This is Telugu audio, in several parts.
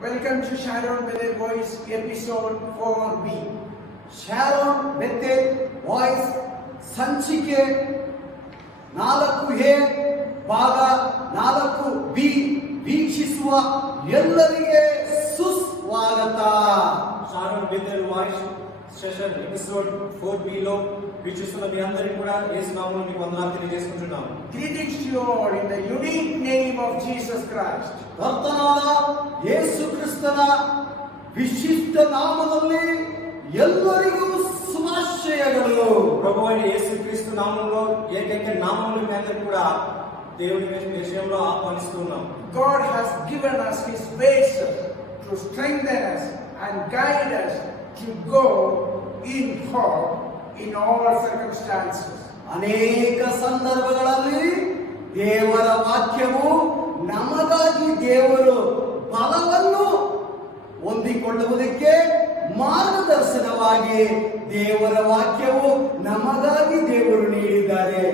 Welcome to Sharon Bethel Voice episode 4B. Sharon Bethel Voice ಸಂಚಿಕೆ 4A ಭಾಗ 4B ವೀಕ್ಷಿಸುವ ಎಲ್ಲರಿಗೆ ಸುಸ್ವಾಗತ. Sharon Bethel Voice session episode 4B లో వీక్షిస్తున్న మీ అందరికీ కూడా యేసు నామములో మీకు వందనాలు తెలియజేసుకుంటున్నాం. Greetings to you all in the unique name of Jesus Christ. ಕರ್ತನಾದ ಯೇಸು ಕ್ರಿಸ್ತನ ವಿಶಿಷ್ಟ ನಾಮದಲ್ಲಿ ಎಲ್ಲರಿಗೂ ಶುಭಾಶಯಗಳು. ప్రభువైన యేసుక్రీస్తు నామములో ఏకైక నామములో మీ అందరికీ కూడా దేవుని విషయంలో ఆహ్వానిస్తున్నాం. God has given us His grace to strengthen us and guide us to go in hope in all circumstances. ಅನೇಕ ಸಂದರ್ಭಗಳಲ್ಲಿ ದೇವರ ವಾಕ್ಯವು ನಮಗಾಗಿ ದೇವರು ಬಲವನ್ನು ಹೊಂದಿಕೊಳ್ಳುವುದಕ್ಕೆ ಮಾರ್ಗದರ್ಶನವಾಗಿ ದೇವರ ವಾಕ್ಯವು ನಮಗಾಗಿ ದೇವರು ನೀಡಿದ್ದಾರೆ.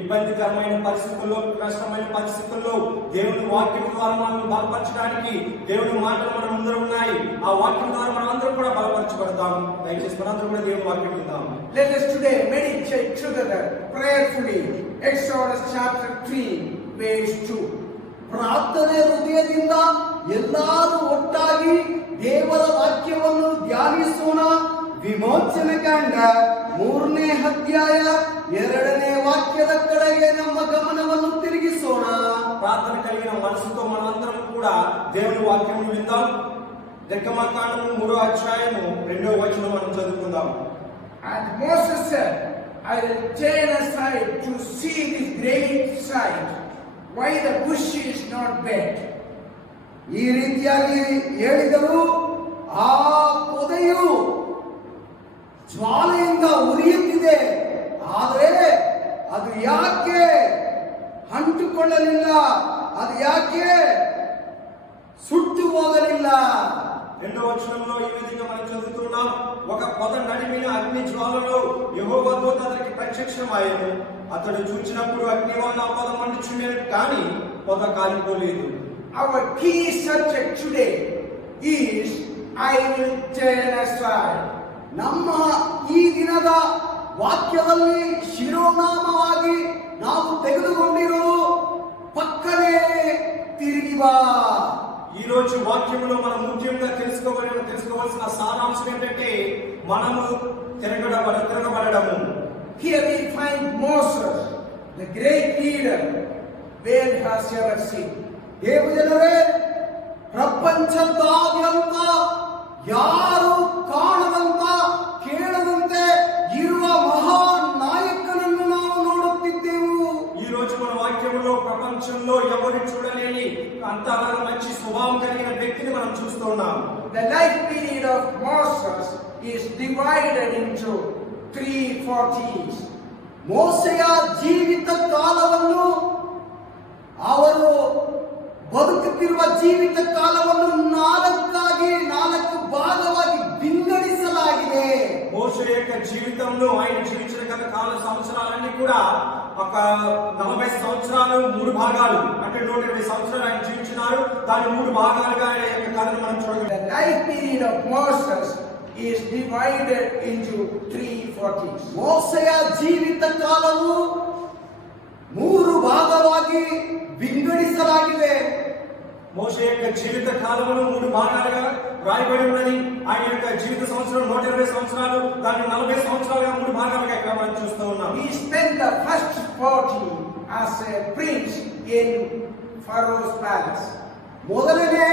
ఇబ్బందికరమైన పరిస్థితుల్లో, కష్టమైన పరిస్థితుల్లో దేవుని వాక్యం ద్వారా మనల్ని బలపరచడానికి దేవుని మాటలు మన ముందర ఉన్నాయి. ఆ వాక్యం ద్వారా మనం అందరం కూడా బలపరచబడతాం. దయచేసి మనందరం కూడా దేవుని వాక్యం విందాం. Let us today meditate together prayerfully Exodus chapter 3 verse 2. ಪ್ರಾರ್ಥನೆ ಹೃದಯದಿಂದ ಎಲ್ಲರೂ ಒಟ್ಟಾಗಿ ದೇವರ ವಾಕ್ಯವನ್ನು ಧ್ಯಾನಿಸೋಣ. ವಿಮೋಚನೆ ಕಾಂಡ 3ನೇ ಅಧ್ಯಾಯ 2ನೇ ವಾಕ್ಯದ ಕಡೆಗೆ ನಮ್ಮ ಗಮನವನ್ನು ತಿರುಗಿಸೋಣ. ప్రార్థన కలిగిన మనసుతో మనందరం కూడా దేవుని వాక్యం విందాం. నిర్గమకాండము 3వ అధ్యాయము 2వ వచనం మనం చదువుకుందాం. And Moses said, I will turn aside to see this great sight, why the bush is not bent. ಈ ರೀತಿಯಾಗಿ ಹೇಳಿದರು. ಆ ಪೊದೆಯು ಜ್ವಾಲೆಯಿಂದ ಉರಿಯುತ್ತಿದೆ, ಆದರೆ ಅದು ಯಾಕೆ ಅಂಟುಕೊಳ್ಳಲಿಲ್ಲ, ಅದು ಯಾಕೆ ಸುಟ್ಟು ಹೋಗಲಿಲ್ಲ. 2వ వచనంలో ఈ విధంగా మనం చదువుతున్నాం. ఒక పొద నడిమిన అగ్ని జ్వాలలో యెహోవా దూత అతనికి ప్రత్యక్షమాయెను. అతడు చూచినప్పుడు అగ్ని వలన ఆ పొద మండుచుండెను, కానీ పొద కాలిపోలేదు. Our key subject today is I will turn aside. ನಮ್ಮ ಈ ದಿನದ ವಾಕ್ಯದಲ್ಲಿ ಶಿರೋನಾಮವಾಗಿ ನಾವು ತೆಗೆದುಕೊಂಡಿರುವುದು ಪಕ್ಕನೇ ತಿರುಗಿ ಬಾ. ఈ రోజు వాక్యంలో మనం ముఖ్యంగా తెలుసుకోవాల్సిన సారాంశం ఏంటంటే మనము తిరగబడము. Here we find Moses, the great leader, where has ever seen. ದೇವಜನರೇ, ಪ್ರಪಂಚದಾದ್ಯಂತ ಯಾರು ಕಾಣದಂತ ಕೇಳದಂತೆ ಇರುವ ಮಹಾನ್ ನಾಯಕನನ್ನು ನಾವು ನೋಡುತ್ತಿದ್ದೆವು. ఈ రోజు మన వాక్యంలో ప్రపంచంలో ఎవరు చూడలేని అంతగా మంచి స్వభావం కలిగిన వ్యక్తిని మనం చూస్తున్నాం. The life period of Moses is divided into 3 40s. ಮೋಸೆಯ ಜೀವಿತ ಕಾಲವನ್ನು, ಅವರು ಬದುಕುತ್ತಿರುವ ಜೀವಿತ ಕಾಲವನ್ನು 4 ಭಾಗವಾಗಿ ವಿಂಗಡಿಸಲಾಗಿದೆ. మోషే యొక్క జీవితంలో ఆయన జీవించిన గత కాల సంవత్సరాలన్నీ కూడా ఒక 40 సంవత్సరాలు 3 భాగాలు, అంటే 120 సంవత్సరాలు ఆయన జీవించినారు. దాని 3 భాగాలుగా ఆయన యొక్క కథను మనం చూడగలం. The life period of Moses is divided into 3 40s. ಮೋಸೆಯ ಜೀವಿತ ಕಾಲವು 3 ಭಾಗವಾಗಿ ವಿಂಗಡಿಸಲಾಗಿದೆ. మోషే యొక్క జీవిత కాలమును 3 భాగాలుగా రాయబడి ఉన్నది. ఆయన యొక్క జీవిత సంవత్సరం 120 సంవత్సరాలు, దాన్ని 40 సంవత్సరాలుగా 3 భాగాలుగా ఇక్కడ మనం చూస్తూ ఉన్నాం. He spent the first 40 as a prince in Pharaoh's palace. ಮೊದಲನೇ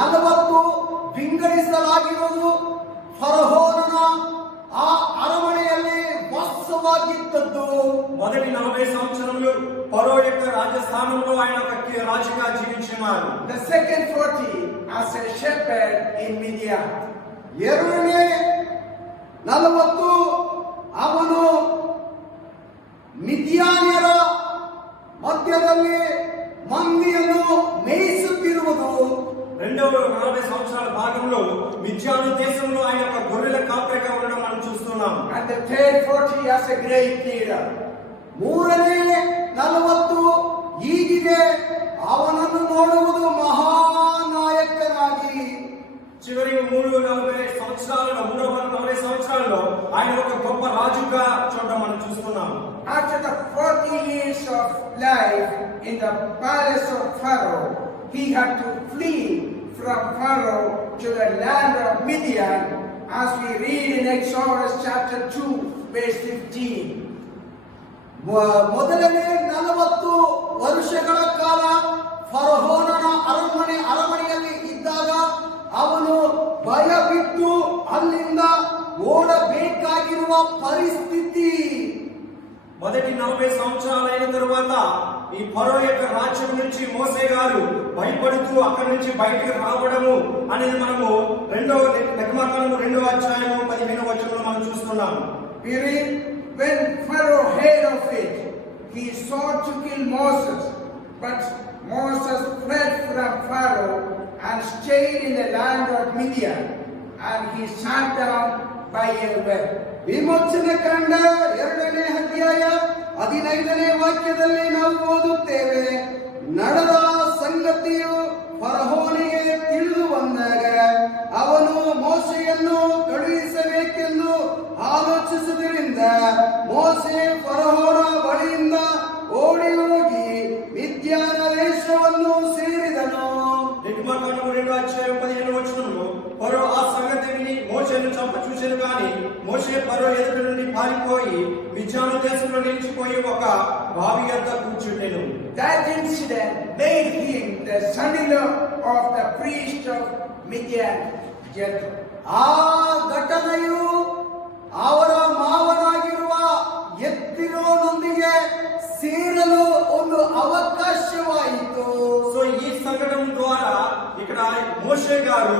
40 ವಿಂಗಡಿಸಲಾಗಿರುವುದು ಫರೋಹನ ಆ ಅರಮನೆಯಲ್ಲಿ ವಾಸವಾಗಿದ್ದದ್ದು. మొదటి 40 సంవత్సరములు ఫరో యొక్క రాజస్థానంలో ఆయన ఒక రాజుగా జీవించినారు. The second 40 as a shepherd in Midian. ಎರಡನೇ 40 ಅವನು ಮಿದ್ಯಾನ್ಯರ ಮಧ್ಯದಲ್ಲಿ ಮಂದಿಯನ್ನು ಮೇಯಿಸುತ್ತಿರುವುದು. రెండవ 40 సంవత్సరాల భాగంలో మిద్యాను దేశంలో ఆయన ఒక గొర్రెల కాపరిగా ఉండడం మనం చూస్తున్నాం. And the third 40 as a great leader. ಮೂರನೇ 40 ಹೀಗಿದೆ, ಅವನನ್ನು ನೋಡುವುದು ಮಹಾನಾಯಕನಾಗಿ. చివరి 340 సంవత్సరాలలో 340 సంవత్సరాలలో ఆయన ఒక గొప్ప రాజుగా చూడడం మనం చూస్తున్నాం. After the 40 years of life in the palace of Pharaoh, he had to flee from Pharaoh to the land of Midian, as we read in Exodus chapter 2, verse 15. ಮೊದಲನೇ 40 ವರ್ಷಗಳ ಕಾಲ ಫರೋಹನ ಅರಮನೆಯಲ್ಲಿ ಇದ್ದಾಗ ಅವನು ಭಯ ಬಿಟ್ಟು ಅಲ್ಲಿಂದ ಓಡಬೇಕಾಗಿರುವ ಪರಿಸ್ಥಿತಿ. మొదటి 40 సంవత్సరాలు అయిన తరువాత ఈ ఫరో యొక్క రాజ్యం నుంచి మోసే గారు భయపడుతూ అక్కడి నుంచి బయటకు రావడము అనేది మనము నిర్గమకాండము 2వ అధ్యాయము 15వ వచనంలో మనం చూస్తున్నాం. We read, when Pharaoh heard of it, he sought to kill Moses, but Moses fled from Pharaoh and stayed in the land of Midian, and he sat down by a well. ವಿಮೋಚನೆ ಕಂಡ 2ನೇ ಅಧ್ಯಾಯ 15ನೇ ವಾಕ್ಯದಲ್ಲಿ ನಾವು ಓದುತ್ತೇವೆ, ನಡೆದ ಸಂಗತಿಯು ಫರೋಹನಿಗೆ ತಿಳಿದು ಬಂದಾಗ ಅವನು ಮೋಶೆಯನ್ನು ಕಳುಹಿಸಬೇಕೆಂದು ಆಲೋಚಿಸುವುದರಿಂದ ಮೋಶೆ ಫರೋಹನ ಬಳಿಯಿಂದ ಓಡಿ ಹೋಗಿ ಮಿದ್ಯಾನ ದೇಶವನ್ನು ಸೇರಿದನು. నిర్గమకాండము 2వ అధ్యాయం 15వ వచనంలో ఫరో ఆ సంగతి విని మోషేను చంప చూశాను కానీ మోషే ఫరో ఎదుట నుండి పారిపోయి మిద్యాను దేశంలో నిలిచిపోయి ఒక బావి వద్ద కూర్చుండెను. That incident made him the son-in-law of the priest of Midian, Jethro. ಆ ಘಟನೆಯು ಅವರ ಮಾವನಾಗಿರುವ ಎತ್ತಿರೋನೊಂದಿಗೆ ಸೇರಲು ಒಂದು ಅವಕಾಶವಾಯಿತು. సో ఈ సంఘటన ద్వారా ఇక్కడ మోషే గారు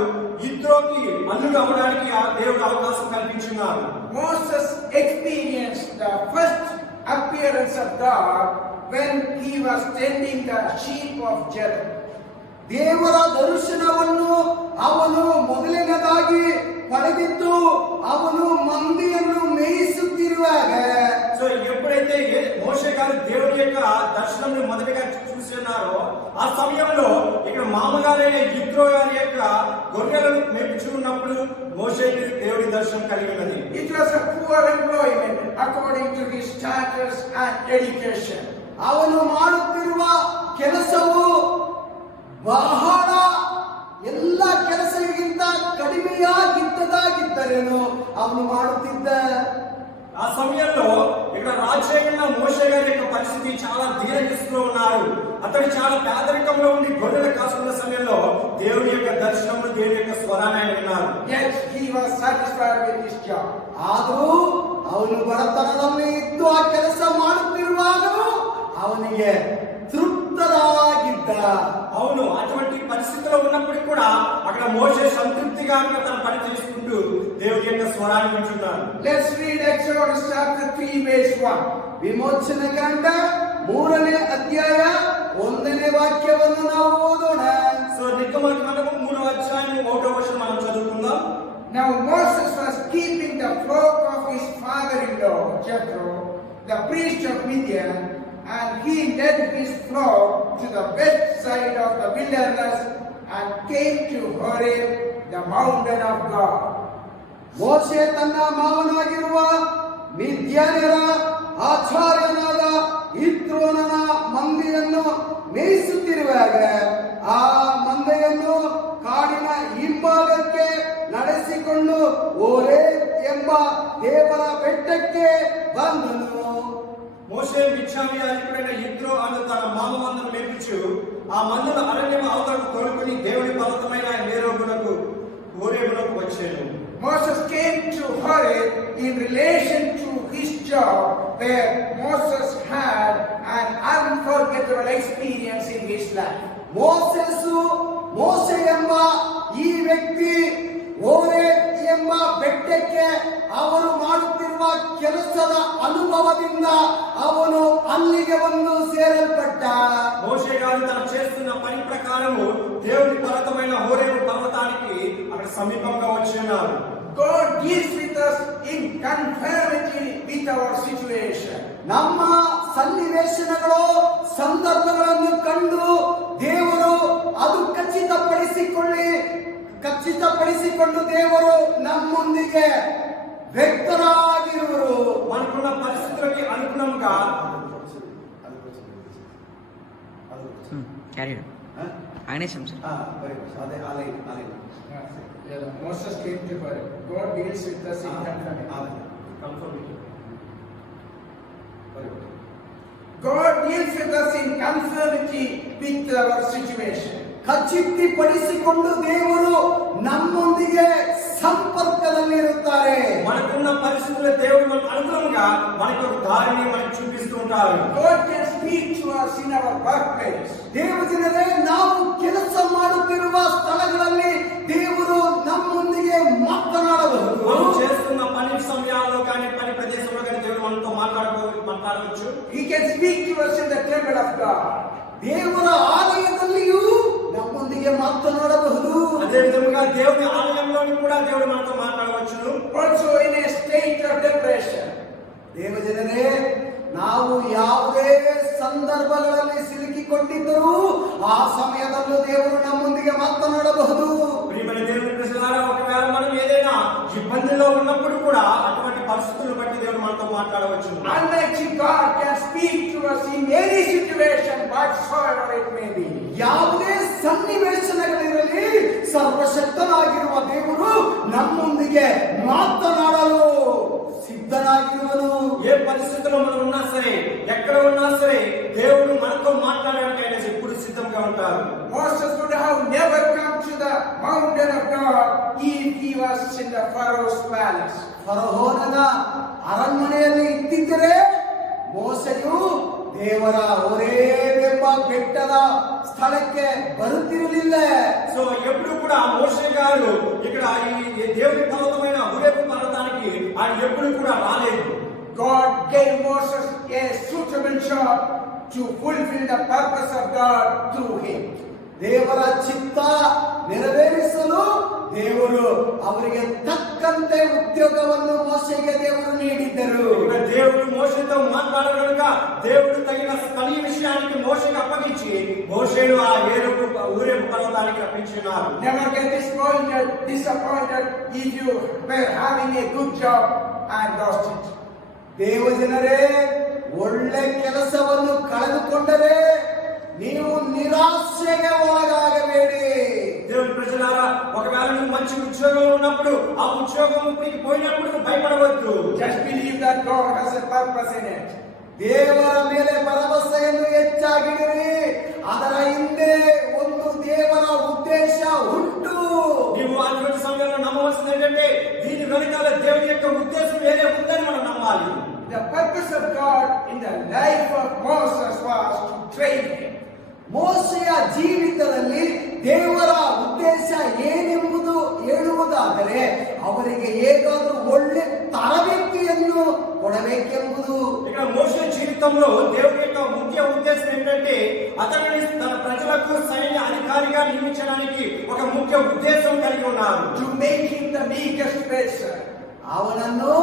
ఇత్రోకి అల్లుడు అవడానికి దేవుడు అవకాశం కల్పించున్నారు. Moses experienced the first appearance of God when he was tending the sheep of Jethro. ದೇವರ ದರ್ಶನವನ್ನು ಅವನು ಮೊದಲನೇದಾಗಿ ಪಡೆದಿದ್ದು ಅವನು ಮಂದಿಯನ್ನು ಮೇಯಿಸುತ್ತಿರುವಾಗ. సో ఎప్పుడైతే మోషే గారు దేవుడి యొక్క దర్శనం మొదటిగా చూస్తున్నారో ఆ సమయంలో ఇక్కడ మామగారైన యిత్రో గారి యొక్క గొర్రెలను మేపుచున్నప్పుడు మోషేకి దేవుడి దర్శనం కలిగినది. It was a poor employment according to his status and education. ಅವನು ಮಾಡುತ್ತಿರುವ ಕೆಲಸವು ಬಹಳ ಎಲ್ಲ ಕೆಲಸಗಳಿಗಿಂತ ಕಡಿಮೆಯಾಗಿದ್ದದಾಗಿದ್ದರೇನು ಅವನು ಮಾಡುತ್ತಿದ್ದ. ఆ సమయంలో ఇక్కడ రాజైన మోషే గారి యొక్క పరిస్థితి చాలా దీనస్థితిలో ఉన్నారు. అతడు చాలా పేదరికంలో ఉండి గొర్రెలు కాసుకున్న సమయంలో దేవుడి యొక్క దర్శనము దేవుడి యొక్క స్వరాన్ని ఆయన విన్నారు. Yet he was satisfied with his job. ಆದರೂ ಅವನು ಬಡತನದಲ್ಲಿ ಇದ್ದು ಆ ಕೆಲಸ ಮಾಡುತ್ತಿರುವಾಗಲೂ ಅವನಿಗೆ ತೃಪ್ತರಾಗಿದ್ದ. అవును, అటువంటి పరిస్థితిలో ఉన్నప్పటికీ కూడా అక్కడ మోషే సంతృప్తిగా తన పని చేసుకుంటూ దేవుడి యొక్క స్వరాన్ని వింటున్నాడు. Let's read Exodus chapter 3 verse 1. ವಿಮೋಚನೆ ಕಂಡ 3ನೇ ಅಧ್ಯಾಯ 1ನೇ ವಾಕ್ಯವನ್ನು ನಾವು ಓದೋಣ. సో నిర్గమకాండము 3వ అధ్యాయం 1వ వచనం మనం చదువుకుందాం. Now Moses was keeping the flock of his father-in-law Jethro, the priest of Midian, and he led his flock to the west side of the wilderness and came to Horeb, the mountain of God. ಮೋಶೆ ತನ್ನ ಮಾವನಾಗಿರುವ ಮಿದ್ಯಾನ್ಯರ ಆಚಾರ್ಯನಾದ ಇತ್ರೋನನ ಮಂದೆಯನ್ನು ಮೇಯಿಸುತ್ತಿರುವಾಗ ಆ ಮಂದೆಯನ್ನು ಕಾಡಿನ ಹಿಂಭಾಗಕ್ಕೆ ನಡೆಸಿಕೊಂಡು ಹೋರೇಬ್ ಎಂಬ ದೇವರ ಬೆಟ್ಟಕ್ಕೆ ಬಂದನು. మోషే మిద్యానీ యాజకుడైన యిత్రో అను తన మామ మందను మేపుచు ఆ మందను అరణ్యం అవతలకు తోడుకుని దేవుడి పర్వతమైన హోరేబునకు వచ్చాను. Moses came to Horeb in relation to his job, where Moses had an unforgettable experience in his life. ಮೋಸೆ ಎಂಬ ಈ ವ್ಯಕ್ತಿ ಹೋರೇಬ್ ಎಂಬ ಬೆಟ್ಟಕ್ಕೆ ಅವರು ಮಾಡುತ್ತಿರುವ ಕೆಲಸದ ಅನುಭವದಿಂದ ಅವನು ಅಲ್ಲಿಗೆ ಒಂದು ಸೇರಲ್ಪಟ್ಟ. మోషే గారు తను చేస్తున్న పని ప్రకారము దేవుడి పర్వతమైన హోరేబు పర్వతానికి అక్కడ సమీపంగా వచ్చి ఉన్నారు. God deals with us in conformity with our situation. ನಮ್ಮ ಸನ್ನಿವೇಶನಗಳು ಸಂದರ್ಭಗಳನ್ನು ಕಂಡು ದೇವರು ಅದು ఖచ్చితపಡಿಸಿಕೊಂಡು ದೇವರು ನಮ್ಮೊಂದಿಗೆ వ్యక్తರಾಗಿರುವರು. మనకున్న పరిస్థితులకి అనుగుణంగా అదే Moses came to her. God deals with us in conformity. God deals with us in conformity with our situation. ಖಚಿತಪಡಿಸಿಕೊಂಡು ದೇವರು ನಮ್ಮೊಂದಿಗೆ ಸಂಪರ್ಕದಲ್ಲಿರುತ್ತಾರೆ. మనకున్న పరిస్థితుల దేవుడు మనకు అనుగుణంగా మనకు ఒక దారిని మనకు చూపిస్తూ ఉంటారు. God can speak to us in our workplace. ದೇವಜನರೇ, ನಾವು ಕೆಲಸ ಮಾಡುತ್ತಿರುವ ಸ್ಥಳಗಳಲ್ಲಿ ದೇವರು ನಮ್ಮೊಂದಿಗೆ ಮಾತನಾಡಬಹುದು. మనం చేస్తున్న పని సమయాల్లో కానీ పని ప్రదేశంలో కానీ దేవుడు మనతో మాట్లాడవచ్చు. He can speak to us in the temple of God. ದೇವರ ಆಲಯದಲ್ಲಿಯೂ ನಮ್ಮೊಂದಿಗೆ ಮಾತನಾಡಬಹುದು. అదే విధంగా దేవుని ఆలయంలోని కూడా దేవుడు మనతో మాట్లాడవచ్చు. Also in a state of depression. ದೇವಜನರೇ, ನಾವು ಯಾವುದೇ ಸಂದರ್ಭಗಳಲ್ಲಿ ಸಿಲುಕಿಕೊಂಡಿದ್ದರೂ ಆ ಸಮಯದಲ್ಲೂ ದೇವರು ನಮ್ಮೊಂದಿಗೆ ಮಾತನಾಡಬಹುದು. ప్రియమైన దేవుని ప్రజలారా, ఒకవేళ మనం ఏదైనా ఇబ్బందిలో ఉన్నప్పుడు కూడా అటువంటి పరిస్థితులను బట్టి దేవుడు మనతో మాట్లాడవచ్చు. Almighty God can speak to us in any situation whatsoever it may be. ಯಾವುದೇ ಸನ್ನಿವೇಶಗಳಿರಲಿ, ಸರ್ವಶಕ್ತನಾಗಿರುವ ದೇವರು ನಮ್ಮೊಂದಿಗೆ ಮಾತನಾಡಲು సిద్ధనాగిరువను. ఏ పరిస్థితిలో మనం ఉన్నా సరే, ఎక్కడ ఉన్నా సరే, దేవుడు మనతో మాట్లాడడానికి ఆయన ఎప్పుడు సిద్ధంగా ఉంటారు. Moses would have never come to the mountain of God if he was in the Pharaoh's palace. ಫರೋಹನ ಅರಣ್ಯದಲ್ಲಿ ಇದ್ದಿದ್ದರೆ ಮೋಸೆಯು ದೇವರ ಹೊರೇಬೆಂಬ ಬೆಟ್ಟದ ಸ್ಥಳಕ್ಕೆ ಬರುತ್ತಿರಲಿಲ್ಲ. సో ఎప్పుడు కూడా మోషే గారు ఇక్కడ ఈ దేవుని పర్వతమైన హోరేబు పర్వతానికి ఆయన ఎప్పుడు కూడా రాలేదు. God gave Moses a suitable job to fulfill the purpose of God through him. ದೇವರ ಚಿತ್ತ ನೆರವೇರಿಸಲು ದೇವರು ಅವರಿಗೆ ತಕ್ಕಂತೆ ಉದ್ಯೋಗವನ್ನು ಮೋಶೆಗೆ ದೇವರು ನೀಡಿದ್ದರು. దేవుడు మోషేతో మాట్లాడగనుక దేవుడు తగిన పని విషయానికి మోషేకి అప్పగించి మోషేను ఆ హోరేబు పర్వతానికి రప్పించినారు. Never get disappointed if you were having a good job and lost it. ದೇವಜನರೇ, ಒಳ್ಳೆ ಕೆಲಸವನ್ನು ಕಳೆದುಕೊಂಡರೆ ನೀವು ನಿರಾಶೆಗೆ ಒಳಗಾಗಬೇಡಿ. దేవుని ప్రజలారా, ఒకవేళ నువ్వు మంచి ఉద్యోగంలో ఉన్నప్పుడు ఆ ఉద్యోగం పోయినప్పుడు భయపడవద్దు. Just believe that God has a purpose in it. ದೇವರ ಮೇಲೆ ಭರವಸೆಯನ್ನು ಹೆಚ್ಚಾಗಿಡಿರಿ. ಅದರ ಹಿಂದೆ ಒಂದು ದೇವರ ಉದ್ದೇಶ ಉಂಟು. నీవు అటువంటి సమయంలో నమ్మవలసింది ఏంటంటే దీని వెనకాల దేవుని యొక్క ఉద్దేశం వేరే ఉందని మనం నమ్మాలి. The purpose of God in the life of Moses was to train him. ಮೋಶೆಯ ಜೀವಿತದಲ್ಲಿ ದೇವರ ಉದ್ದೇಶ ಏನೆಂಬುದು ಹೇಳುವುದಾದರೆ ಅವರಿಗೆ ಹೇಗಾದರೂ ಒಳ್ಳೆ ತರಬೇತಿಯನ್ನು ಕೊಡಬೇಕೆಂಬುದು. ఇక్కడ మోషే జీవితంలో దేవుని యొక్క ముఖ్య ఉద్దేశం ఏంటంటే అతనిని తన ప్రజలకు సైన్య అధికారిగా నియమించడానికి ఒక ముఖ్య ఉద్దేశం కలిగి ఉన్నారు. To make him the meekest person. ಅವನನ್ನು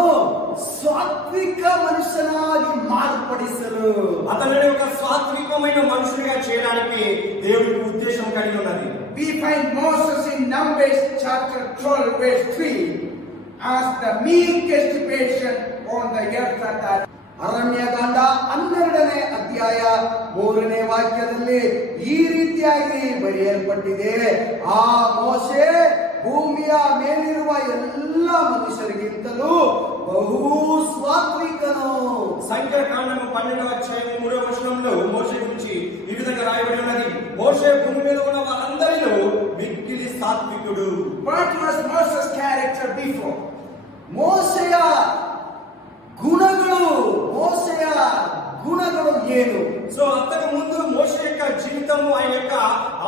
ಸಾತ್ವಿಕ ಮನುಷ್ಯನಾಗಿ ಮಾರ್ಪಡಿಸಲು, అతనిని ఒక సాత్వికమైన మనుషునిగా చేయడానికి దేవుడికి ఉద్దేశం కలిగి ఉన్నది. We find Moses in Numbers chapter 12 verse 3 as the meekest person on the earth at that. Aranya Kanda 12ನೇ ಅಧ್ಯಾಯ 3ನೇ ವಾಕ್ಯದಲ್ಲಿ ಈ ರೀತಿಯಾಗಿ ಬರೆಯಲ್ಪಟ್ಟಿದೆ, ಆ ಮೋಶೆ ಭೂಮಿಯ ಮೇಲಿರುವ ಎಲ್ಲ ಮನುಷ್ಯರಿಗಿಂತಲೂ ಬಹು ಸಾತ್ವಿಕನು. సంఖ్యాకాండము 12వ అధ్యాయం 3వ వచనంలో మోషే గురించి ఈ విధంగా రాయబడి ఉన్నది, మోషే భూమి మీద ఉన్న వారందరిలో మిక్కిలి సాత్వికుడు. What was Moses' character before? ಮೋಶೆಯ ಗುಣಗಳು ಏನು? సో అంతకు ముందు మోషే యొక్క జీవితము, ఆయన యొక్క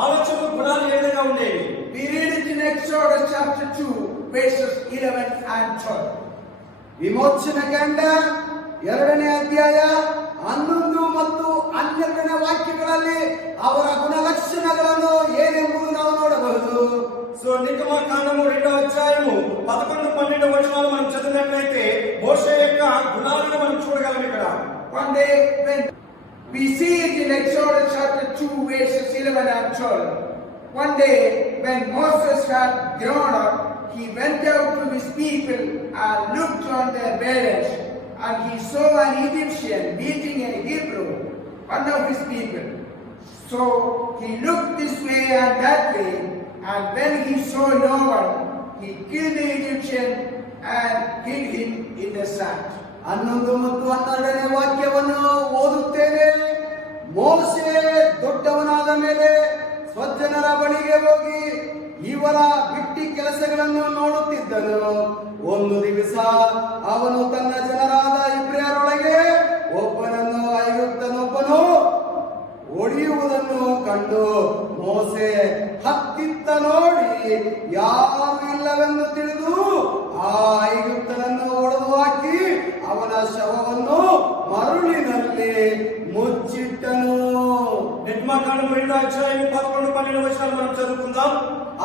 ఆలోచన గుణాలు ఏ విధంగా ఉండేవి? We read it in Exodus chapter 2 verses 11 and 12. ವಿಮೋಚನಾ ಕಾಂಡ 2ನೇ ಅಧ್ಯಾಯ 11 ಮತ್ತು 12ನೇ ವಾಕ್ಯಗಳಲ್ಲಿ ಅವರ ಗುಣಲಕ್ಷಣಗಳನ್ನು ಏನೆಂಬುದು ನಾವು ನೋಡಬಹುದು. సో నిర్గమకాండము 2వ అధ్యాయము 11, 12 వచనాలు మనం చదివినట్లయితే మోషే యొక్క గుణాలను మనం చూడగలం. ఇక్కడ One day when we see it in Exodus chapter 2 verses 11 and 12. One day when Moses had grown up, he went out to his people and looked on their burdens, and he saw an Egyptian beating a Hebrew, one of his people. So he looked this way and that way, and when he saw no one, he killed the Egyptian and hid him in the sand. 11 ಮತ್ತು 12ನೇ ವಾಕ್ಯವನ್ನು ಓದುತ್ತೇನೆ. ಮೋಶೆ ದೊಡ್ಡವನಾದ ಮೇಲೆ ಸ್ವಜ್ಜನರ ಬಳಿಗೆ ಹೋಗಿ ಇವರ ಬಿಟ್ಟಿ ಕೆಲಸಗಳನ್ನು ನೋಡುತ್ತಿದ್ದನು. ಒಂದು ದಿವಸ ಅವನು ತನ್ನ ಜನರಾದ ಇಬ್ರಿಯರೊಳಗೆ ಒಬ್ಬನನ್ನು ಐಗುಪ್ತನೊಬ್ಬನು ಹೊಡೆಯುವುದನ್ನು ಕಂಡು ಮೋಶೆ ಹತ್ತಿತ್ತ ನೋಡಿ ಯಾರೂ ಇಲ್ಲವೆಂದು ತಿಳಿದು ಆ ಐಗುಪ್ತನನ್ನು ಹೊಡೆದು ಹಾಕಿ ಅವನ ಶವವನ್ನು ಮರುಳಿನಲ್ಲಿ ముచ్చిట్టను. నిర్గమకాండం 2వ అధ్యాయం 11, 12 వచనాలు మనం చదువుకుందాం.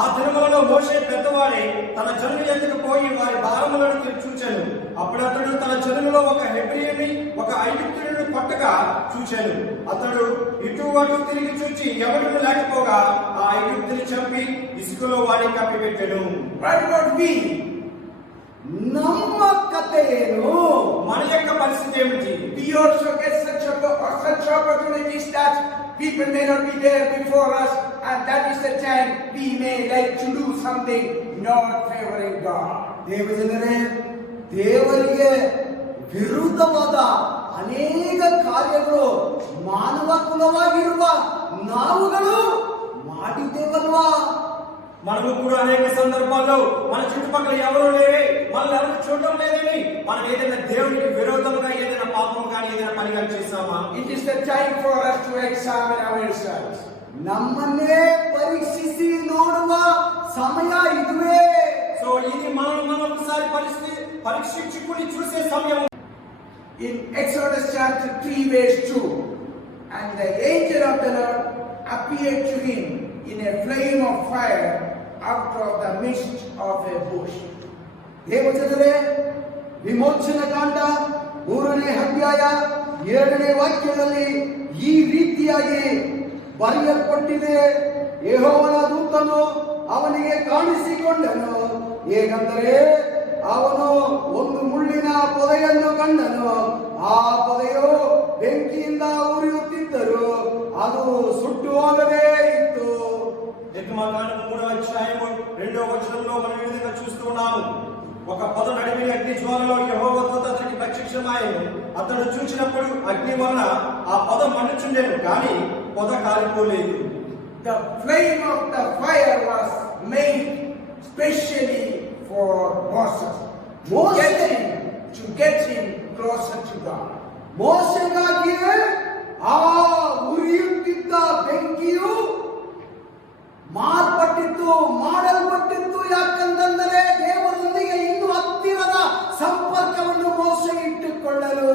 ఆ దినములలో మోషే పెద్దవాడై తన జనుల యొద్దకు పోయి వారి భారములను చూచెను. అప్పుడు అతడు తన జనులలో ఒక హెబ్రీయుని ఒక ఐగుప్తీయుని కొట్టగా చూచెను. అతడు ఇటు అటు తిరిగి చూచి ఎవరిని లేకపోగా ఆ ఐగుప్తుని చంపి ఇసుకలో వాడిని కప్పిపెట్టెను. What about we? ನಮ್ಮ ಕಥೆ ಏನು? మన యొక్క పరిస్థితి ఏమిటి? We also get such opportunities that people may not be there before us, and that is the time we may like to do something not favoring God. ದೇವಜನರೇ, ದೇವರಿಗೆ ವಿರುದ್ಧವಾದ ಅನೇಕ ಕಾರ್ಯಗಳು ಮಾನವ ಕುಲವಾಗಿರುವ ನಾವುಗಳು ಮಾಡಿದ್ದೇವಲ್ವಾ? మనము కూడా అనేక సందర్భాల్లో మన చుట్టుపక్కల ఎవరూ లేరే, మనల్ని ఎవరు చూడడం లేదని మనం ఏదైనా దేవునికి విరోధంగా ఏదైనా పాపం కానీ ఏదైనా పని కానీ చేస్తామా? It is the time for us to examine ourselves. ನಮ್ಮನ್ನೇ ಪರೀಕ್ಷಿಸಿ ನೋಡುವ ಸಮಯ ಇದುವೇ. సో ఇది మనం ఒకసారి పరీక్షించుకుని చూసే సమయం. In Exodus chapter 3 verse 2, and the angel of the Lord appeared to him in a flame of fire out of the midst of a bush. ದೇವಜನರೇ, ವಿಮೋಚನ ಕಾಂಡ 3ನೇ ಅಧ್ಯಾಯ 7ನೇ ವಾಕ್ಯದಲ್ಲಿ ಈ ರೀತಿಯಾಗಿ ಬರೆಯಲ್ಪಟ್ಟಿದೆ. ಯೆಹೋವನ ದೂತನು ಅವನಿಗೆ ಕಾಣಿಸಿಕೊಂಡನು. ಹೇಗೆಂದರೆ ಅವನು ಒಂದು ಮುಳ್ಳಿನ ಪೊದೆಯನ್ನು ಕಂಡನು. ಆ ಪೊದೆಯು ಬೆಂಕಿಯಿಂದ ಉರಿಯುತ್ತಿದ್ದರು, ಅದು ಸುಟ್ಟು ಹೋಗದೇ ಇತ್ತು. నిర్గమకాండం 3వ అధ్యాయం 2వ వచనంలో మనం ఈ విధంగా చూస్తున్నాము. ఒక పొద నడిమి అగ్ని జ్వాలలో యెహోవా దూత అతనికి ప్రత్యక్షమాయెను. అతడు చూచినప్పుడు అగ్ని వలన ఆ పొద మండుచుండెను, కానీ పొద కాలిపోలేదు. The flame of the fire was made specially for Moses to get him closer to God. ಮೋಶೆಗಾಗಿಯೇ ಆ ಉರಿಯುತ್ತಿದ್ದ ಬೆಂಕಿಯು ಮಾಡಲ್ಪಟ್ಟಿತ್ತು. ಯಾಕಂದರೆ ದೇವರೊಂದಿಗೆ ಇನ್ನೂ ಹತ್ತಿರದ ಸಂಪರ್ಕವನ್ನು ಮೋಶೆ ಇಟ್ಟುಕೊಳ್ಳಲು.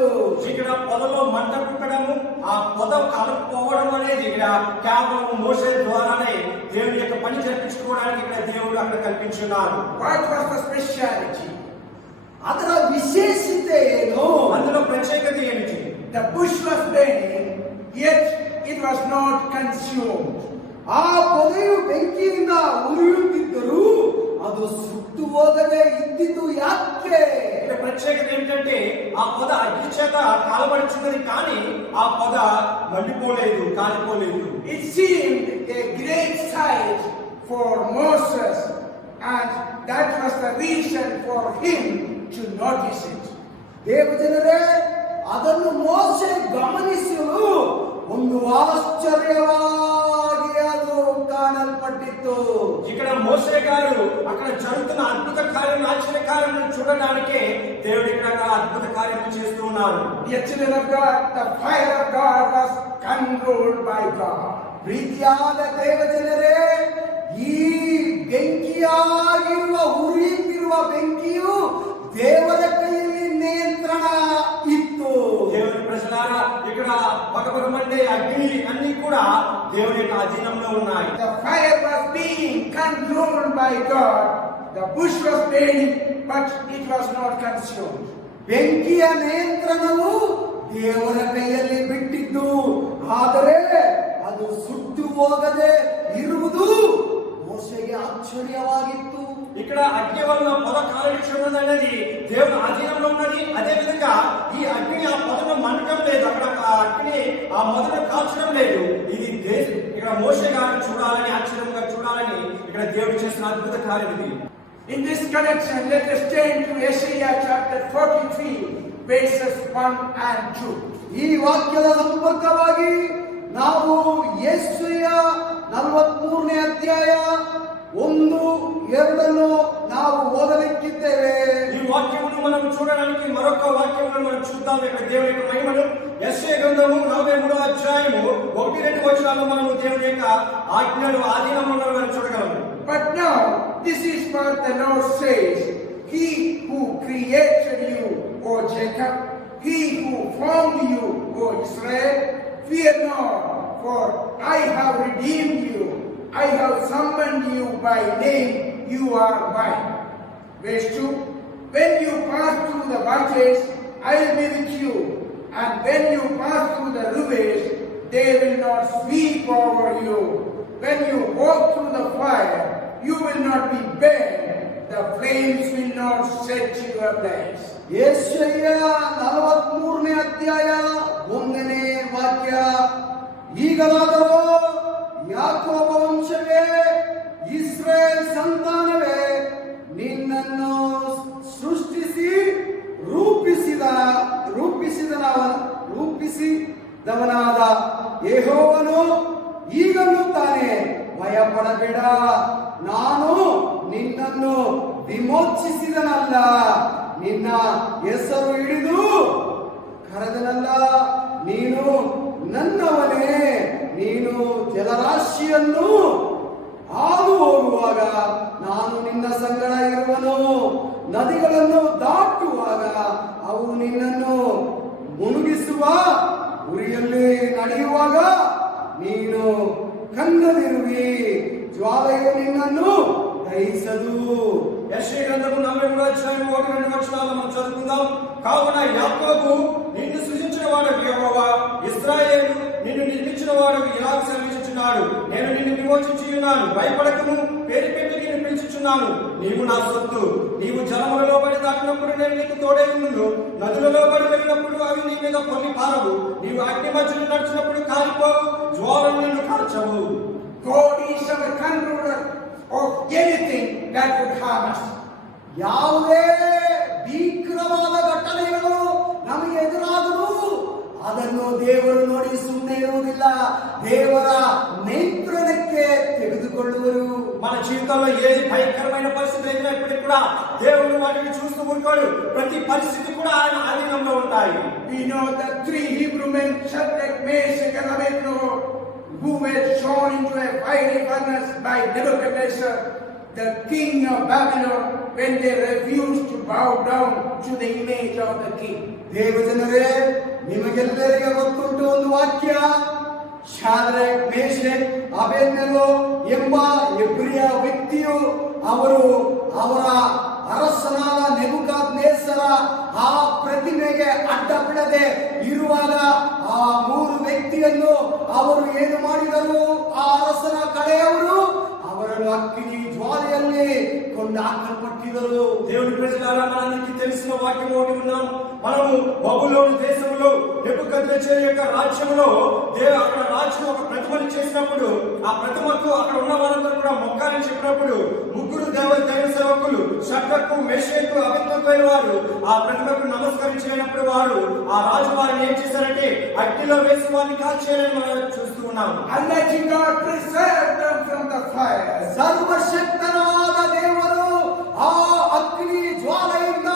ఇక్కడ పొదలో మంట పుట్టడము, ఆ పొద కలుపుకోవడం అనేది ఇక్కడ కేవలం మోషే ద్వారానే దేవుని యొక్క పని జరిపించుకోవడానికి ఇక్కడ దేవుడు అక్కడ కల్పించున్నాడు. What was the speciality? ಅದರ ವಿಶೇಷತೆ ಏನು? అందులో ప్రత్యేకత ఏమిటి? The bush was burning, yet it was not consumed. ಆ ಪೊದೆಯು ಬೆಂಕಿಯಿಂದ ಉರಿಯುತ್ತಿದ್ದರೂ ಅದು ಸುಟ್ಟು ಹೋಗದೆ ಇದ್ದಿದ್ದು ಯಾಕೆ? ఇక్కడ ప్రత్యేకత ఏంటంటే ఆ పొద అగ్ని చేత కాలబడుచున్నది, కానీ ఆ పొద మండిపోలేదు, కాలిపోలేదు. It seemed a great sight for Moses, and that was the reason for him to notice it. ದೇವಜನರೇ, ಅದನ್ನು ಮೋಶೆ ಗಮನಿಸಲು ಒಂದು ಆಶ್ಚರ್ಯವಾಗಿ ಅದು ಕಾಣಲ್ಪಟ್ಟಿತ್ತು. ఇక్కడ మోషే గారు అక్కడ జరుగుతున్న అద్భుత కార్యం, ఆశ్చర్య కార్యం చూడడానికే దేవుడు ఇక్కడ అద్భుత కార్యం చేస్తూ ఉన్నారు. Dear children of God, the fire of God was controlled by God. ಪ್ರೀತಿಯಾದ ದೇವಜನರೇ, ಈ ಬೆಂಕಿಯಾಗಿರುವ ಉರಿಯುತ್ತಿರುವ ಬೆಂಕಿಯು ದೇವರ ಕೈಯಲ್ಲಿ ನಿಯಂತ್ರಣ ಇತ್ತು. దేవుని ప్రజలారా, ఇక్కడ పగపగమండే అగ్ని అన్ని కూడా దేవుని యొక్క అధీనంలో ఉన్నాయి. The fire was being controlled by God. The bush was burning, but it was not consumed. ಬೆಂಕಿಯ ನಿಯಂತ್ರಣವು ದೇವರ ಕೈಯಲ್ಲಿ ಬಿಟ್ಟಿದ್ದು, ಆದರೆ ಅದು ಸುಟ್ಟು ಹೋಗದೆ ಇರುವುದು ಮೋಶೆ మోషేಗೆ ఆశ్చర్యವಾಗಿತ್ತು. ఇక్కడ అగ్ని వలన పొద కాలుష్యం అనేది దేవుని ఆధీనంలో ఉన్నది. అదే విధంగా ఈ అగ్ని ఆ పొదను మండటం లేదు, అక్కడ ఆ అగ్ని ఆ మొదలు కాల్చడం లేదు. ఇది ఇక్కడ మోషే గారిని చూడాలని, ఆశ్చర్యంగా చూడాలని ఇక్కడ దేవుడు చేసిన అద్భుత కార్యం ఇది. In this connection, let us turn to Isaiah chapter 43, verses 1 and 2. ಈ ವಾಕ್ಯದ ಸಂಪರ್ಕವಾಗಿ ನಾವು ಯೆಶಾಯ 43ನೇ ಅಧ್ಯಾಯ 1-2 ನಾವು ಓದಲಿಕ್ಕಿದ್ದೇವೆ. ఈ వాక్యమును మనం చూడడానికి మరొక వాక్యమును మనం చూద్దాం. ఇక్కడ దేవుని యొక్క మహిమను యెషయా గ్రంథము 43వ అధ్యాయము 1-2 వచనాల్లో మనము దేవుని యొక్క ఆజ్ఞలు ఆధీనంలో మనం చూడగలము. But now, this is what the Lord says: He who created you, O Jacob, He who formed you, O Israel, fear not, for I have redeemed you. I have summoned you by name, you are mine. Verse 2, when you pass through the waters, I will be with you. And when you pass through the rivers, they will not sweep over you. When you walk through the fire, you will not be burned. The flames will not set you ablaze. ಯೆಶಾಯ 43ನೇ ಅಧ್ಯಾಯ 1ನೇ ವಾಕ್ಯ. ಈಗಲಾದರೂ ಯಾಕೋಬ ವಂಶವೇ, ಇಸ್ರಾಯೇಲ್ ಸಂತಾನವೇ, ನಿನ್ನನ್ನು ಸೃಷ್ಟಿಸಿ ರೂಪಿಸಿದವನಾದ ಯೆಹೋವನು ಈಗನ್ನುತ್ತಾನೆ, ಭಯಪಡಬೇಡ, ನಾನು ನಿನ್ನನ್ನು ವಿಮೋಚಿಸಿದನಲ್ಲ, ನಿನ್ನ ಹೆಸರು ಹಿಡಿದು ಕರೆದನಲ್ಲ, ನೀನು ನನ್ನವನೇ, ನೀನು ಜಲರಾಶಿಯನ್ನು ಹಾದು ಹೋಗುವಾಗ ನಾನು ನಿನ್ನ ಸಂಗಡ ಇರುವನು, ನದಿಗಳನ್ನು ದಾಟುವಾಗ ಅವು ನಿನ್ನನ್ನು ಮುಳುಗಿಸುವ, ಉರಿಯಲ್ಲಿ ನಡೆಯುವಾಗ ನೀನು ಕನ್ನದಿರುವಿ, ಜ್ವಾಲೆಯು ನಿನ್ನನ್ನು ದಹಿಸದು. యెషయా గ్రంథము 43వ అధ్యాయం 1-2 వచనాలు మనం చదువుకుందాం. కావున యాకోబు నిన్ను సృజించిన వాడు యెహోవా, ఇశ్రాయేలు నిన్ను నిర్మించిన వాడు ఇలాగ సెలవిస్తున్నాడు, నేను నిన్ను విమోచించి ఉన్నాను, భయపడకము, పేరు పెట్టి నిన్ను పిలుచుచున్నాను, నీవు నా సొత్తు. నీవు జలములలో పడి దాటినప్పుడు నేను నీకు తోడై ఉండును, నదులలో పడి వెళ్ళినప్పుడు అవి నీ మీద పొల్లి పారవు, నీవు అగ్ని మధ్యలో నడిచినప్పుడు కాలిపోవు, జ్వాలలు నిన్ను కాల్చవు. God is our controller of anything that would harm us. ಯಾವುದೇ ಭೀಕರವಾದ ಘಟನೆಗಳು ನಮಗೆ ಎದುರಾದರೂ ಅದನ್ನು ದೇವರು ನೋಡಿ ಸುಮ್ಮನೆ ಇರುವುದಿಲ್ಲ, ದೇವರ ನಿಯಂತ್ರಣಕ್ಕೆ ತೆಗೆದುಕೊಳ್ಳುವರು. మన జీవితంలో ఏది భయంకరమైన పరిస్థితి అయినప్పటికీ కూడా దేవుడు వాటిని చూస్తూ ఉంటాడు. ప్రతి పరిస్థితి కూడా ఆయన ఆధీనంలో ఉంటాయి. We know the three Hebrew men, Shadrach, Meshach, and Abednego, who were thrown into a fiery furnace by Nebuchadnezzar, the king of Babylon, when they refused to bow down to the image of the king. ದೇವಜನರೇ, ನಿಮಗೆಲ್ಲರಿಗೆ ಗೊತ್ತುಂಟು ಒಂದು ವಾಕ್ಯ. ಶಾದ್ರಕ್, ಮೇಷಕ್, ಅಬೇದ್ನೆಗೋ ಎಂಬ ಇಬ್ರಿಯ ವ್ಯಕ್ತಿಯು ಅವರ ಅರಸನಾದ ನೆಬೂಕದ್ನೆಚ್ಚರ ಆ ಪ್ರತಿಮೆಗೆ ಅಡ್ಡ ಬಿಡದೆ ಇರುವಾಗ ಆ ಮೂರು ವ್ಯಕ್ತಿಯನ್ನು ಅವರು ಏನು ಮಾಡಿದರು? ಆ ಅರಸನ ಕಡೆಯವರು ಅವರನ್ನು ಅಗ್ನಿ ಜ್ವಾಲೆಯಲ್ಲಿ ಕೊಂಡಾಕಲ್ಪಟ್ಟಿದರು. దేవుని ప్రజలారా, మనందరికీ తెలిసిన వాక్యం ఒకటి ఉన్నాం. మనము బబులోను దేశంలో నెబుకద్నెచ్చర్ యొక్క రాజ్యంలో అక్కడ రాజు ఒక ప్రతిమను చేసినప్పుడు ఆ ప్రతిమకు అక్కడ ఉన్న వారందరూ కూడా మొక్కాలని చెప్పినప్పుడు ముగ్గురు దైవ సేవకులు షడ్రకు, మేషకు, అబేద్నెగో వారు ఆ ప్రతిమకు నమస్కరించినప్పుడు వారు ఆ రాజు వారిని ఏం చేశారంటే అగ్నిలో వేసి వారిని కాల్చేయాలని మనం చూస్తూ ఉన్నాం. Almighty God preserved them from the fire. ಸರ್ವಶಕ್ತನಾದ ದೇವರು ಆ ಅಗ್ನಿ ಜ್ವಾಲೆಯಿಂದ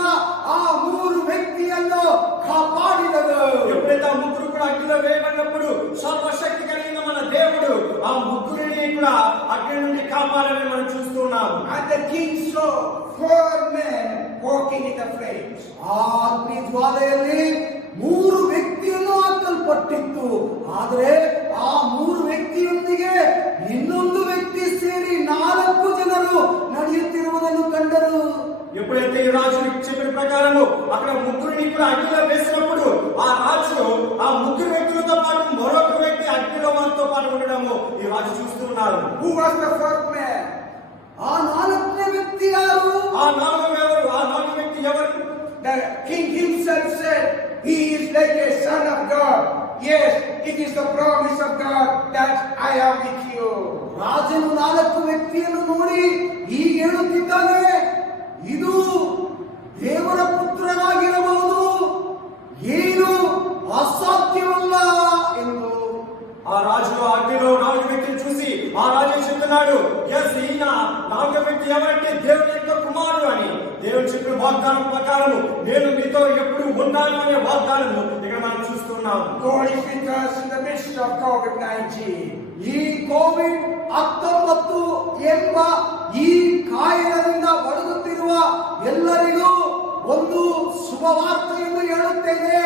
ಆ ಮೂರು ವ್ಯಕ್ತಿಯನ್ನು ಕಾಪಾಡಿದರು. ఎప్పుడైతే ఆ ముగ్గురు కూడా అగ్నిలో వేయబడినప్పుడు సర్వశక్తి కలిగిన మన దేవుడు ఆ ముగ్గురిని కూడా అగ్ని నుండి కాపాడాలని మనం చూస్తూ ఉన్నాం. And the king saw 4 men walking in the flames. ಆ ಅಗ್ನಿ ಜ್ವಾಲೆಯಲ್ಲಿ ಮೂರು ವ್ಯಕ್ತಿಯನ್ನು ಹಾಕಲ್ಪಟ್ಟಿತ್ತು. ಆದರೆ ಆ ಮೂರು ವ್ಯಕ್ತಿಯೊಂದಿಗೆ ಇನ್ನೊಂದು ವ್ಯಕ್ತಿ ಸೇರಿ 4 ಜನರು ನಡೆಯುತ್ತಿರುವುದನ್ನು ಕಂಡರು. ఎప్పుడైతే ఈ రాజు చెప్పిన ప్రకారము అక్కడ ముగ్గురిని కూడా అగ్నిలో వేసినప్పుడు ఆ రాజు ఆ ముగ్గురు వ్యక్తులతో పాటు మరొక వ్యక్తి అగ్నిలో వారితో పాటు ఉండడము ఈ రాజు చూస్తూ ఉన్నారు. Who was the 4th man? ఆ నాలుగవ వ్యక్తి యారు? ఆ నాలుగవ వ్యక్తి ఎవరు? The king himself said, he is like a son of God. Yes, it is the promise of God that I am with you. ರಾಜನು ನಾಲ್ಕು ವ್ಯಕ್ತಿಯನ್ನು ನೋಡಿ ಹೀಗೆ ಹೇಳುತ್ತಿದ್ದಾನೆ, ಇದು ದೇವರ ಪುತ್ರನಾಗಿರಬಹುದು, ಏನು ಅಸಾಧ್ಯವಲ್ಲ ಎಂದು. ఆ రాజు అగ్నిలో 4 వ్యక్తులు చూసి ఆ రాజు చెప్తున్నాడు, ఎస్ ఈయన 4వ వ్యక్తి ఎవరంటే దేవుని యొక్క కుమారుడు అని. దేవుడు చెప్పిన వాగ్దానం ప్రకారం నేను మీతో ఎప్పుడు ఉన్నాను అనే వాగ్దానం ఇక్కడ మనం చూస్తున్నాం. God is with us in the midst of COVID-19. ಈ ಕೋವಿಡ್-19 ಎಂಬ ಈ ಕಾಯಿಲೆಯಿಂದ ಬಳಲುತ್ತಿರುವ ಎಲ್ಲರಿಗೂ ಒಂದು ಶುಭವಾರ್ತೆಯನ್ನು ಹೇಳುತ್ತೇನೆ,